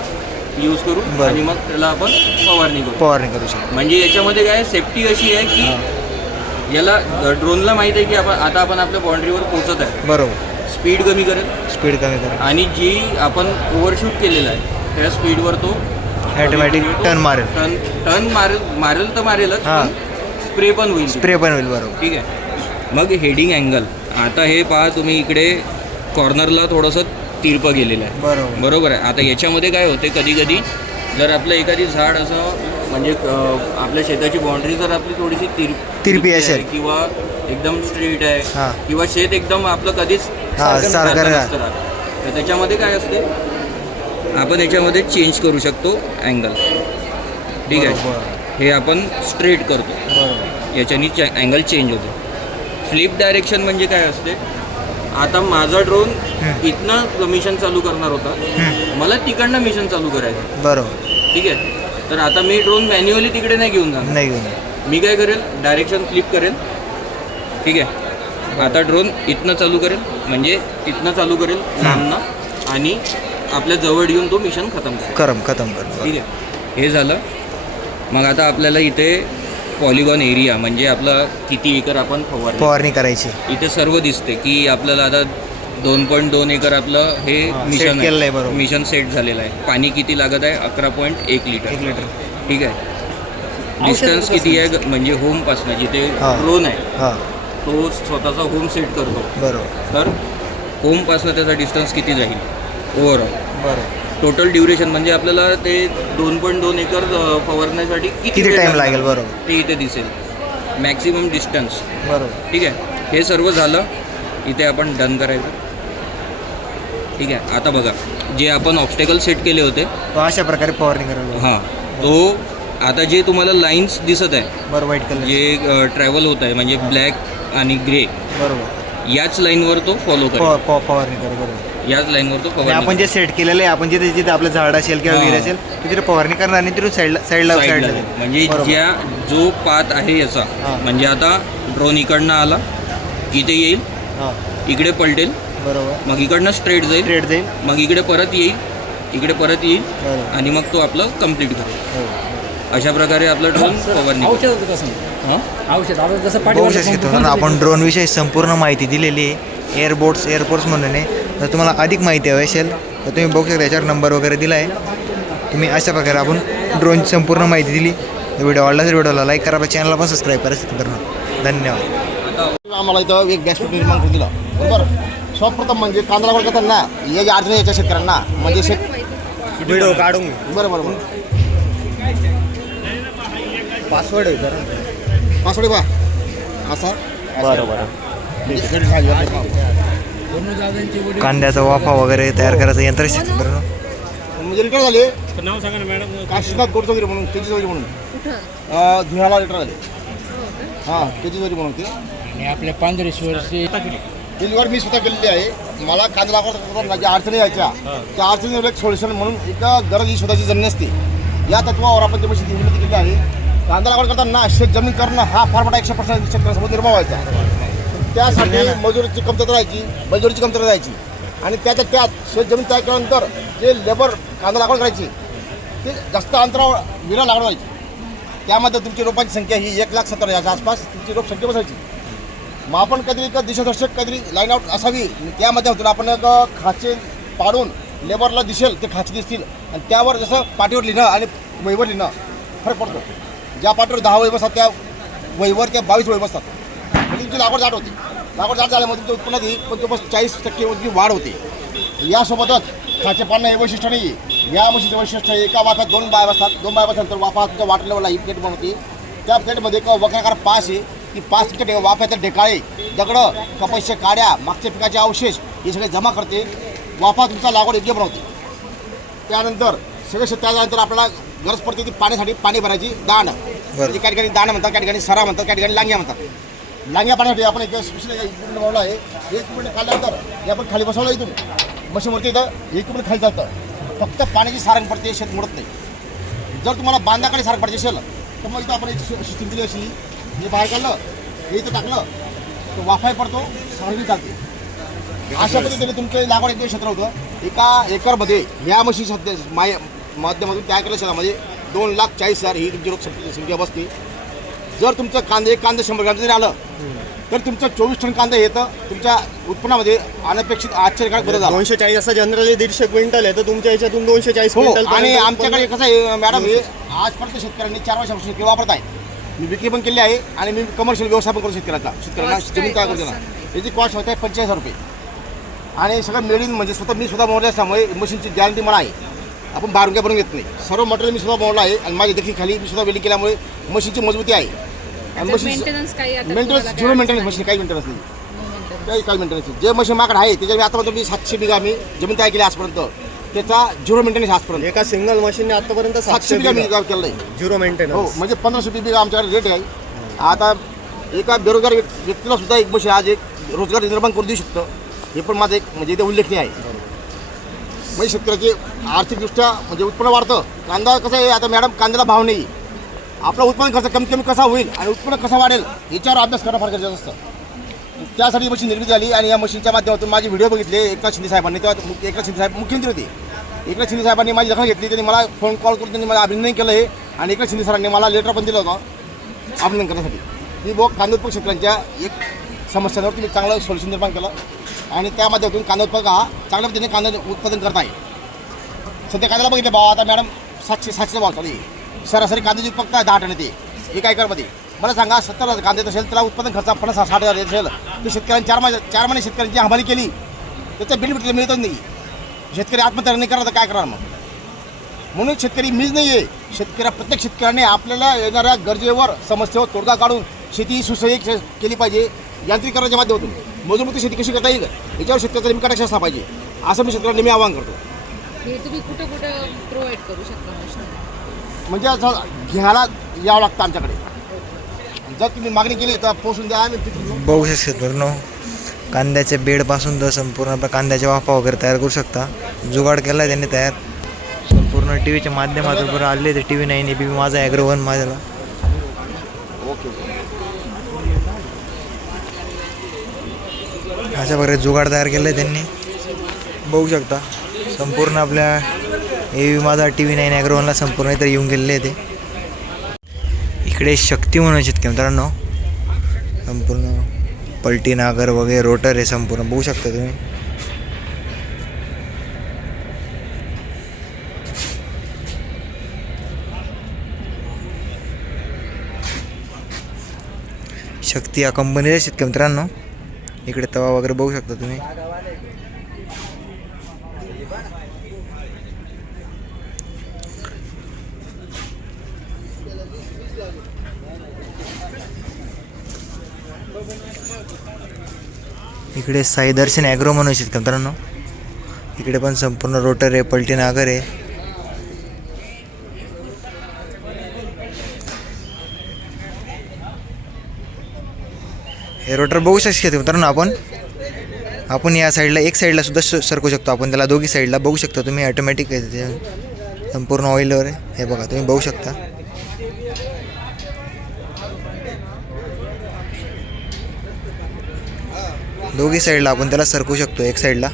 यूज करू बरं. आणि मग त्याला आपण फवारणी करू. फवारणी करू शकतो. म्हणजे याच्यामध्ये काय सेफ्टी अशी आहे की याला ड्रोनला माहीत आहे की आपण आपल्या बाउंड्रीवर पोहोचत आहे. बरोबर. स्पीड कमी करेल स्पीड कमी करा. आणि जी आपण ओव्हरशूट केलेलं आहे त्या स्पीडवर तो ऑटोमॅटिक टर्न मारेल. टर्न मारेल तर मारेलच हां. स्प्रे पण होईल. स्प्रे पण होईल. बरोबर. ठीक आहे. मग हेडिंग अँगल आता हे पहा तुम्ही इकडे कॉर्नरला थोडंसं तिरपं गेलेलं आहे. बरोबर. बरोबर आहे. आता याच्यामध्ये काय होते कधी कधी जर आपलं एखादी झाड असं म्हणजे आपल्या शेताची बाउंड्री जर आपली थोडीशी तिरपी असेल आहे किंवा एकदम स्ट्रेट आहे हां. किंवा शेत एकदम आपलं कधीच सारखं सारखं नाही. नसतं राहत. तर त्याच्यामध्ये काय असते आपण याच्यामध्ये चेंज करू शकतो अँगल. ठीक आहे. बरोबर. हे आपण स्ट्रेट करतो बरोबर. याच्यानी अँगल चेंज होतो. फ्लिप डायरेक्शन म्हणजे काय असते आता माझा ड्रोन इथनं मिशन चालू करणार होता मला तिकडनं मिशन चालू करायचं. बरोबर. ठीक आहे. तर आता मी ड्रोन मॅन्युअली तिकडे नाही घेऊन जाणार. नाही घेऊन. मी काय करेल डायरेक्शन फ्लिप करेल. ठीक आहे. आता ड्रोन इथनं चालू करेल म्हणजे इथनं चालू करेल लांबनं आणि आपल्या जवळ येऊन तो मिशन खतम करेल. खतम कर. ठीक आहे. हे झालं. मग आता आपल्याला इथे पॉलिगॉन एरिया म्हणजे आपलं किती एकर आपण फवारणी करायची इथे सर्व दिसते की आपल्याला आता 2.2 एकर आपलं हे मिशन केलेलं आहे. बरोबर. मिशन सेट झालेलं आहे. पाणी किती लागत आहे 11.1 लिटर. 1 लिटर. ठीक आहे. डिस्टन्स किती आहे म्हणजे होमपासनं जिथे हां. ड्रोन आहे हां. तो स्वतःचा होम सेट करतो. बरोबर. तर होमपासनं त्याचा डिस्टन्स किती जाईल ओव्हरऑल. बरोबर. टोटल ड्युरेशन म्हणजे आपल्याला ते 2.2 एकर फवारण्यासाठी किती टाइम लागेल. बरोबर. ते इथे दिसेल. Maximum distance. बरोबर. ठीक आहे. हे सर्व झालं. इथे आपण डन करायचं. ठीक आहे. आता बघा जे आपण ऑब्स्टेकल सेट केले होते तो अशा प्रकारे फवारणी करायला. हां तो आता जे तुम्हाला लाईन्स दिसत आहे बरोबर. व्हाईट कलर जे ट्रॅव्हल होत आहे म्हणजे ब्लॅक आणि ग्रे बरोबर याच लाईनवर तो फॉलो करेल. फवारणी करा. बरोबर. याच लाईनवर तो आणि फवारणी आपण जे सेट केलेलं आहे आपण जिथे जिथे आपलं झाड असेल किंवा हां. विहीर असेल तिथे फवारणी करणार आणि तिथून साईडला साईडला जाईल. म्हणजे बरोबर. जो पाथ आहे याचा हां. म्हणजे आता ड्रोन इकडनं आला इथे येईल हां. इकडे पलटेल बरोबर. मग इकडनं स्ट्रेट जाईल स्ट्रेट जाईल. मग इकडे परत येईल इकडे परत येईल बरोबर. आणि मग तो आपलं कम्प्लीट करेल. हो. अशा प्रकारे आपलं ड्रोन फवारणी बघू शकतो ना आपण ड्रोनविषयी संपूर्ण माहिती दिलेली आहे. एअरपोर्ट्स म्हणून आहे. जर तुम्हाला अधिक माहिती हवी असेल तर तुम्ही बघू शकता याच्यावर नंबर वगैरे दिला आहे. तुम्ही अशा प्रकारे आपण ड्रोनची संपूर्ण माहिती दिली. व्हिडिओ आवडला तर व्हिडिओला लाईक करा. आपल्या चॅनलला पण सबस्क्राईब करा. धन्यवाद. आम्हाला इथं एक व्यासपीठ निर्माण करून दिलं. बरोबर. सर्वप्रथम म्हणजे कांदा लागवड करताना या ज्या अडचणी याच्या शेतकऱ्यांना म्हणजे व्हिडिओ काढून बरोबर पासवर्ड पासवर्ड बा असा कांद्याचा वाफा वगैरे तयार करायचं यंत्र म्हणजे लिटर झाले नाव सांगा ना मॅडम. काशीनाथ गोडचौधरी म्हणून त्याची चौधरी म्हणून धुळ्याला लिटर झाले. हां त्याची चौधरी म्हणून ते आणि आपल्या पांढरेश्वरची ही निवड मी स्वतः केलेली आहे. मला कांदा लागवड करताना ज्या अडचणी यायच्या त्या अडचणीवर एक सोल्युशन म्हणून एक गरज ही स्वतःची जमीन असते या तत्वावर आपण ते मशीन निर्मिती केली आहे. कांदा लागवड करताना शेत जमीन करणं हा फार मोठा 100% शेतकऱ्यांसमोर निर्माण व्हायचा. त्यासाठी मजुरीची कमतरता राहायची मजुरीची कमतरता राहायची आणि त्यात शेत जमीन तयार केल्यानंतर जे लेबर कांदा लागवड करायची ते जास्त अंतरावर विरा लागवड व्हायची. त्यामध्ये तुमची रोपांची संख्या ही 1,70,000 याच्या आसपास तुमची रोप संख्या बसायची. मग आपण कधी एक दिशादर्शक काहीतरी लाईन आउट असावी त्या माध्यमातून आपण एक खाचे पाडून लेबरला दिसेल ते खाचे दिसतील आणि त्यावर जसं पाठीवर लिहिणं आणि वहीवर लिहिणं फरक पडतो. ज्या पाठीवर 10 वही बसतात त्या वहीवर त्या 22 वही बसतात. म्हणजे तुमची लागवड जाट होती. लागवड जाट झाल्यामुळे तुमच्या उत्पन्नात येईल पण तो बस 40% वाढ होते. यासोबतच खाचे पाडणं हे वैशिष्ट्य नाही आहे. या मशीनचं वैशिष्ट्य एका वाफ्यात 2 बाय बसतात. 2 बाय बसल्यानंतर वाफा तुमच्या वॉटर लेवलला ही प्लेट बनवते. त्या प्लेटमध्ये एक वक्राकार पास आहे. ती 5 वाफ्याचे ढेकाळे दगडं कपाशीच्या काड्या मागच्या पिकाचे अवशेष हे सगळे जमा करते. वाफा तुमचा लागवड योग्य बनवते. त्यानंतर सगळं त्यानंतर आपल्याला गरज पडते ती पाण्यासाठी पाणी भरायची दांड, म्हणजे काही ठिकाणी दांड म्हणतात, काही ठिकाणी सरा म्हणतात, काही ठिकाणी लांग्या म्हणतात. लांग्या पाण्यासाठी आपण एक स्पेशल इक्विपमेंट लावला आहे. हे इक्विपमेंट काढल्यानंतर हे आपण खाली बसवलं इथून मशीनवरती, इथं हे इक्विपमेंट खाली जातं. फक्त पाण्याची सारंग पडते, शेत मोडत नाही. जर तुम्हाला बांधाकडे सारंग पडते असेल तर मग इथं आपण एक सिस्टीम दिली अशी, हे बाहेर काढलं, हे इथं टाकलं तर वाफाही पडतो, सारंगी चालते. अशा पद्धतीने तुमचं लागवड एक क्षेत्र होतं. एका एकरमध्ये ह्या मशीन सध्या माध्यमातून तयार केल्या शेतामध्ये 2,40,000 ही तुमची लोकसंख्या बसते. जर तुमचं कांदे 100 ग्रॅम जरी आलं तर तुमचं 24 टन कांदा येतं. तुमच्या उत्पन्नामध्ये अनपेक्षित आश्चर्यकारक बदल झाला. 240 असं जनरली 150 क्विंटल आहे, तर तुमच्या याच्यातून 240 हो. क्विंटल. आणि आमच्याकडे कसं आहे मॅडम, हे आजपर्यंत शेतकऱ्यांनी 4 वर्षापासून शेतकरी वापरत आहे. मी विक्री पण केली आहे आणि मी कमर्शियल व्यवसाय पण करू शेतकऱ्यांना जमीन तयार करतो ना. याची कॉस्ट होते 45,000 रुपये. आणि सगळं मेडिन म्हणजे मी स्वतः मोडले असल्यामुळे मशीनची गॅरंटी मला आहे. आपण बाहेरून काय बनवून घेत नाही. सर्व मटेरियल मी स्वतः मोडलं आहे आणि माझ्या देखील खाली मी स्वतः वेल्डिंग केल्यामुळे मशीनची मजबूती आहे. आणि मशीन मेंटेनन्स 0 मेंटेनन्स मशीन, काही मेंटेनन्स नाही, काही मेंटेनन्स नाही. जे मशीन माझ्याकडे आहे त्याच्या मी आतापर्यंत मी 700 बिघा मी जमीन तयार केली आजपर्यंत, त्याचा 0 मेंटेनन्स आजपर्यंत. एका सिंगल मशीनने आतापर्यंत 700 बिघा मी केलं आहे. 0 मेंटेनन्स. हो, म्हणजे 1500 बिघा आमच्याकडे रेट आहे. आता एका बेरोजगार व्यक्तीला सुद्धा एक मशीन आज एक रोजगार निर्माण करून देऊ शकतं. हे पण माझं एक म्हणजे इथे उल्लेखनीय आहे. म्हणजे शेतकऱ्याचे आर्थिकदृष्ट्या म्हणजे उत्पन्न वाढतं. कांदा कसं आहे, आता मॅडम कांद्याला भाव नाही, आपला उत्पन्न खर्च कमीत कमी कसा होईल आणि उत्पन्न कसं वाढेल याच्यावर अभ्यास करणं फार गरजेचं असतं. त्यासाठी ही मशीन निर्मिती झाली. आणि या मशीनच्या माध्यमातून माझे व्हिडिओ बघितले एकनाथ शिंदे साहेबांनी. तेव्हा एकनाथ शिंदे साहेब मुख्यमंत्री होते. एकनाथ शिंदे साहेबांनी माझी दखल घेतली. त्यांनी मला फोन कॉल करून त्यांनी मला अभिनंदन केलं आहे. आणि एकनाथ शिंदे सरांनी मला लेटर पण दिलं होतं अभिनंदन करण्यासाठी, की बुवा कांदा उत्पादक शेतकऱ्यांच्या एक समस्यांवर तुम्ही चांगलं सोल्युशन निर्माण केलं आणि त्या माध्यमातून कांदा उत्पादक हा चांगल्या पद्धतीने कांदा उत्पादन करत आहे. सध्या कांद्याला बघितले भाव आता मॅडम 700 भाव चालू आहे. सरासरी कांद्याची फक्त 10 टन येते एका एकरमध्ये. मला सांगा 70,000 कांदे असेल त्याला उत्पादन खर्च 50-60,000 येत असेल तर शेतकऱ्यांनी 4 महिने शेतकऱ्यांची हमाली केली त्याचा बेनिफिट मिळतच नाही. शेतकरी आत्महत्या नाही करणार तर काय करणार मग? म्हणून शेतकरी मीच नाही आहे, प्रत्येक शेतकऱ्याने आपल्याला येणाऱ्या गरजेवर समस्येवर तोडगा काढून शेती सुसह्य केली पाहिजे. यांत्रिकरणाच्या माध्यमातून मजबूती शेती कशी करता येईल याच्यावर शेतकऱ्याचा नेमका लक्ष असला पाहिजे, असं मी शेतकऱ्यांना मी आवाहन करतो. हे तुम्ही कुठं प्रोव्हाइड करू शकता मशीन? म्हणजे असं घ्यायला यावं लागतं आमच्याकडे. जर तुम्ही मागणी केली तर पोहोचून द्या. आम्ही बघू शकतो कांद्याच्या बेडपासून तर संपूर्ण आपल्या कांद्याच्या वाफा वगैरे तयार करू शकता. जुगाड केला आहे त्यांनी तयार. संपूर्ण टी व्हीच्या माध्यमातून बरं आले ते TV 9 ABP माझा ॲग्रो 1 माझ्याला. अशा प्रकारे जुगाड तयार केलं आहे त्यांनी. बघू शकता संपूर्ण आपल्या ABP माझा TV 9 ॲग्रो 1ला संपूर्ण इतर येऊन गेलेले आहे ते. इकडे शक्ती म्हणून शेतकरी मित्रांनो संपूर्ण पलटी नागर वगैरे रोटर आहे संपूर्ण बघू शकता तुम्ही. शक्ती या कंपनीचे शेतकरी मित्रांनो. इकडे तवा वगैरे बघू शकता तुम्ही. इकडे साई दर्शन ॲग्रो म्हणून शेतकरी मित्रांनो. इकडे पण संपूर्ण रोटर आहे, पलटी नागर आहे. हे रोटर बघू शकतो मित्रांनो आपण या साईडला एक साईडला सुद्धा सरकू शकतो आपण त्याला. दोघी साईडला बघू शकता तुम्ही. ऑटोमॅटिक आहे ते संपूर्ण ऑइलवर आहे. हे बघा तुम्ही बघू शकता. दोघी साईडला आपण त्याला सरकू शकतो. एक साईडला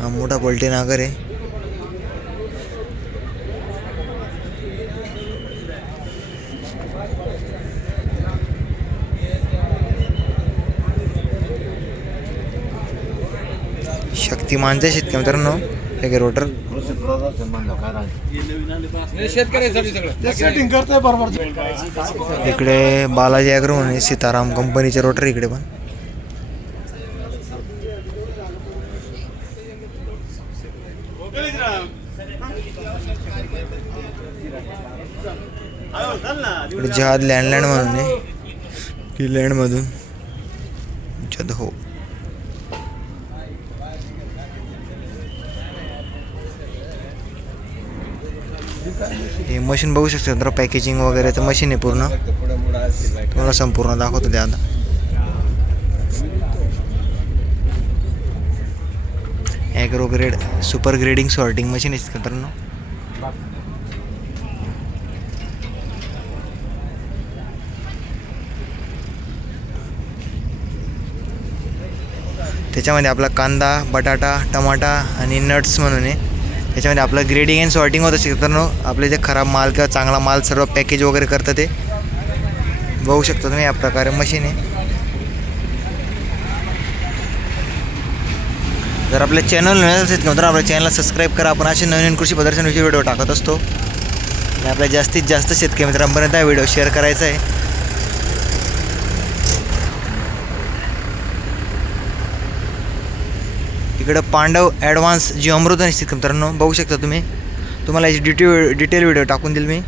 हा मोठा पलटी नागर आहे. शक्तिमानचे शेतकरी मित्रांनो हे रोटर इकडे बालाजी ॲग्रो म्हणून सीताराम कंपनीचे रोटर इकडे पण. इकडे जहाज लँडलँड म्हणून आहे की लँडमधून जद हो. हे मशीन बघू शकता तर पॅकेजिंग वगैरेचं मशीन आहे पूर्ण. तुम्हाला संपूर्ण दाखवतो ते आता. Agro grade super grading sorting machine आहे मित्रांनो. त्याच्यामध्ये आपला कांदा, बटाटा, टमाटा आणि नट्स म्हणून आहे. त्याच्यामध्ये आपलं ग्रेडिंग अँड सॉर्टिंग होतं मित्रांनो. आपले जे खराब माल किंवा चांगला माल सर्व पॅकेज वगैरे करतं ते बघू शकता तुम्ही. या प्रकारे मशीन आहे. जर आपल्या चॅनल नवीन असेल तर आपल्या चॅनलला सबस्क्राईब करा. आपण असे नवीन कृषी प्रदर्शनाचे व्हिडिओ टाकत असतो आणि आपल्या जास्तीत जास्त शेतकरी मित्रांपर्यंत हा व्हिडिओ शेअर करायचा आहे. इकडं पांडव ॲडव्हान्स जीवामृत निश्चित मित्रांनो बघू शकता तुम्ही. तुम्हाला याची डिटेल व्हिडिओ टाकून देईल मी.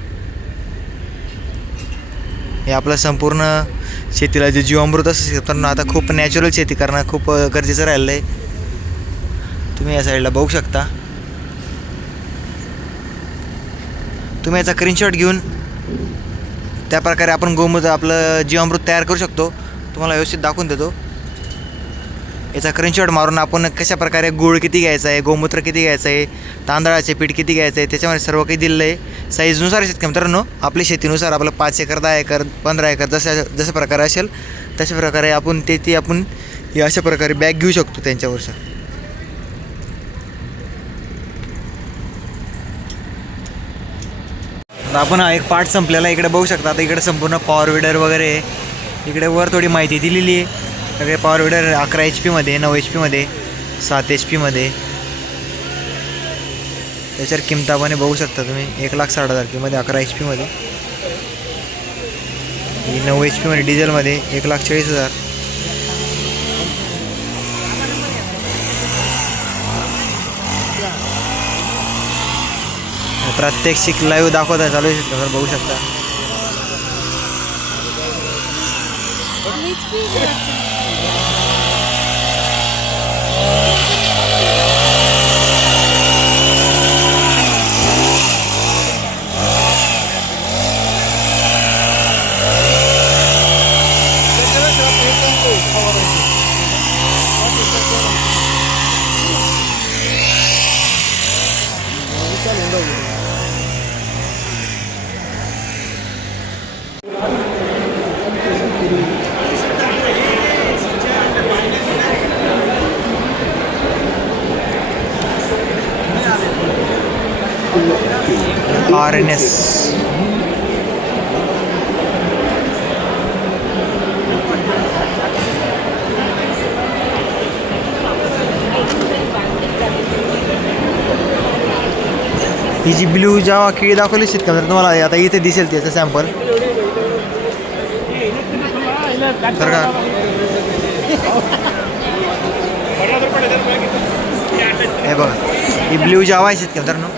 हे आपलं संपूर्ण शेतीला जे जीवामृत असतं मित्रांनो आता खूप नॅचरल शेती करणं खूप गरजेचं राहिलं आहे. तुम्ही या साईडला बघू शकता. तुम्ही याचा स्क्रीनशॉट घेऊन त्याप्रकारे आपण गोमूत्र आपलं जीवामृत तयार करू शकतो. तुम्हाला व्यवस्थित दाखवून देतो. याचा स्क्रीनशॉट मारून आपण कशा प्रकारे गूळ किती घ्यायचा आहे, गोमूत्र किती घ्यायचं आहे, तांदळाचे पीठ किती घ्यायचं आहे, त्याच्यामध्ये सर्व काही दिलेलं आहे. साईजनुसार शेतकरी मित्रांनो आपल्या शेतीनुसार आपलं 5 एकर 10 एकर 15 एकर जसं प्रकारे असेल तशा प्रकारे आपण ती आपण अशा प्रकारे बॅग घेऊ शकतो त्यांच्यावरचं. आपण हा एक पार्ट संपलेला इकडे बघू शकता. आता इकडे संपूर्ण पॉवर विडर वगैरे आहे. इकडे वर थोडी माहिती दिलेली आहे. सगळे पॉवर विडर 11 HP मध्ये, 9 HP मध्ये, 7 HP मध्ये. त्याच्यावर किंमतापणे बघू शकता तुम्ही. 1,60,000 किंमत 11 HP मध्ये. 9 HP मध्ये डिझेलमध्ये 1,40,000. प्रात्यक्षिक लाईव्ह दाखवता चालू आहे बघू शकता. RNS ही जी ब्ल्यू जेव्हा किळी दाखवली शेतकरी तर तुम्हाला आता इथे दिसेल त्याचं सॅम्पल. तर का हे बघा ही ब्ल्यू जावा आहे शेतकरी मित्रांनो.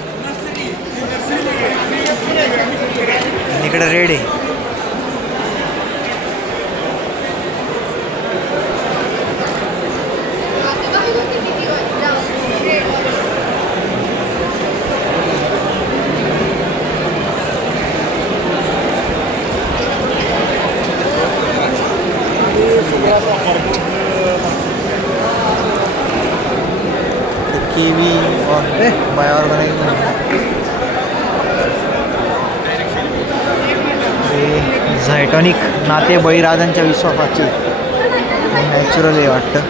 इकडे रेड आहे. किवी और बायोऑर्गेनिक झायटॉनिक नाते बळीराजांच्या विश्वासाची नॅचरल आहे वाटतं.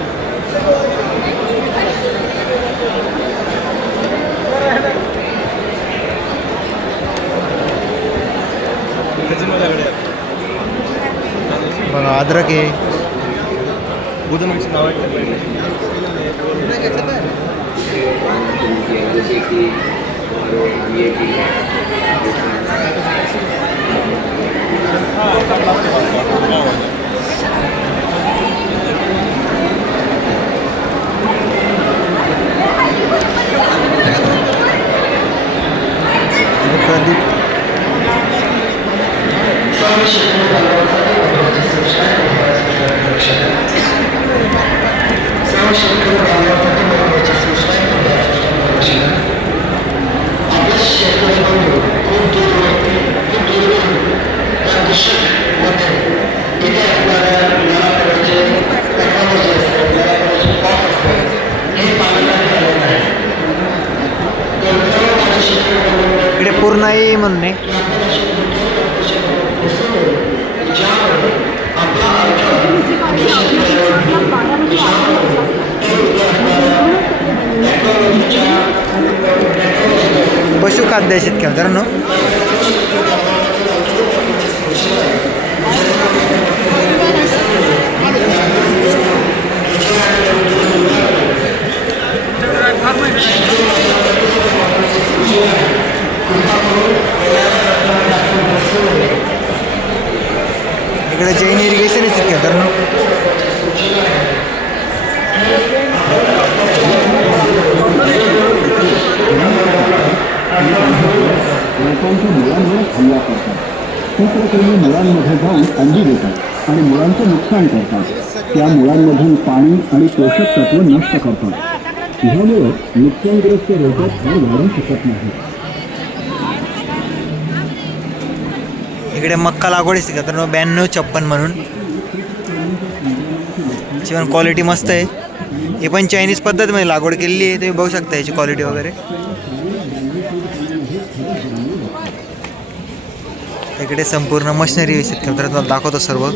बघा अद्रक आहे. प्रदीप आई म्हणून आहे. पशुखाद्य शेतकरी मित्रांनो. इकडे जैन इरिगेशन आहे शेतकरी मित्रांनो. रोपांच्या मुळांवर हल्ला करतात. सूत्रकृमी मुळांमध्ये जाऊन अंडी देतात आणि मुळांचं नुकसान करतात. त्या मुळांमधून पाणी आणि पोषक तत्व नष्ट करतात. ह्यामुळे नुकसानग्रस्त रोपं फळ वाढू शकत नाही. इकडे मक्का लागवड आहे तर 9256 म्हणून. याची पण क्वालिटी मस्त आहे. ही पण चायनीज पद्धतीमध्ये लागवड केलेली आहे. तुम्ही बघू शकता याची क्वालिटी वगैरे. इकडे संपूर्ण मशिनरी आहे शेतकरी मित्रांनो, दाखवतो सर्व.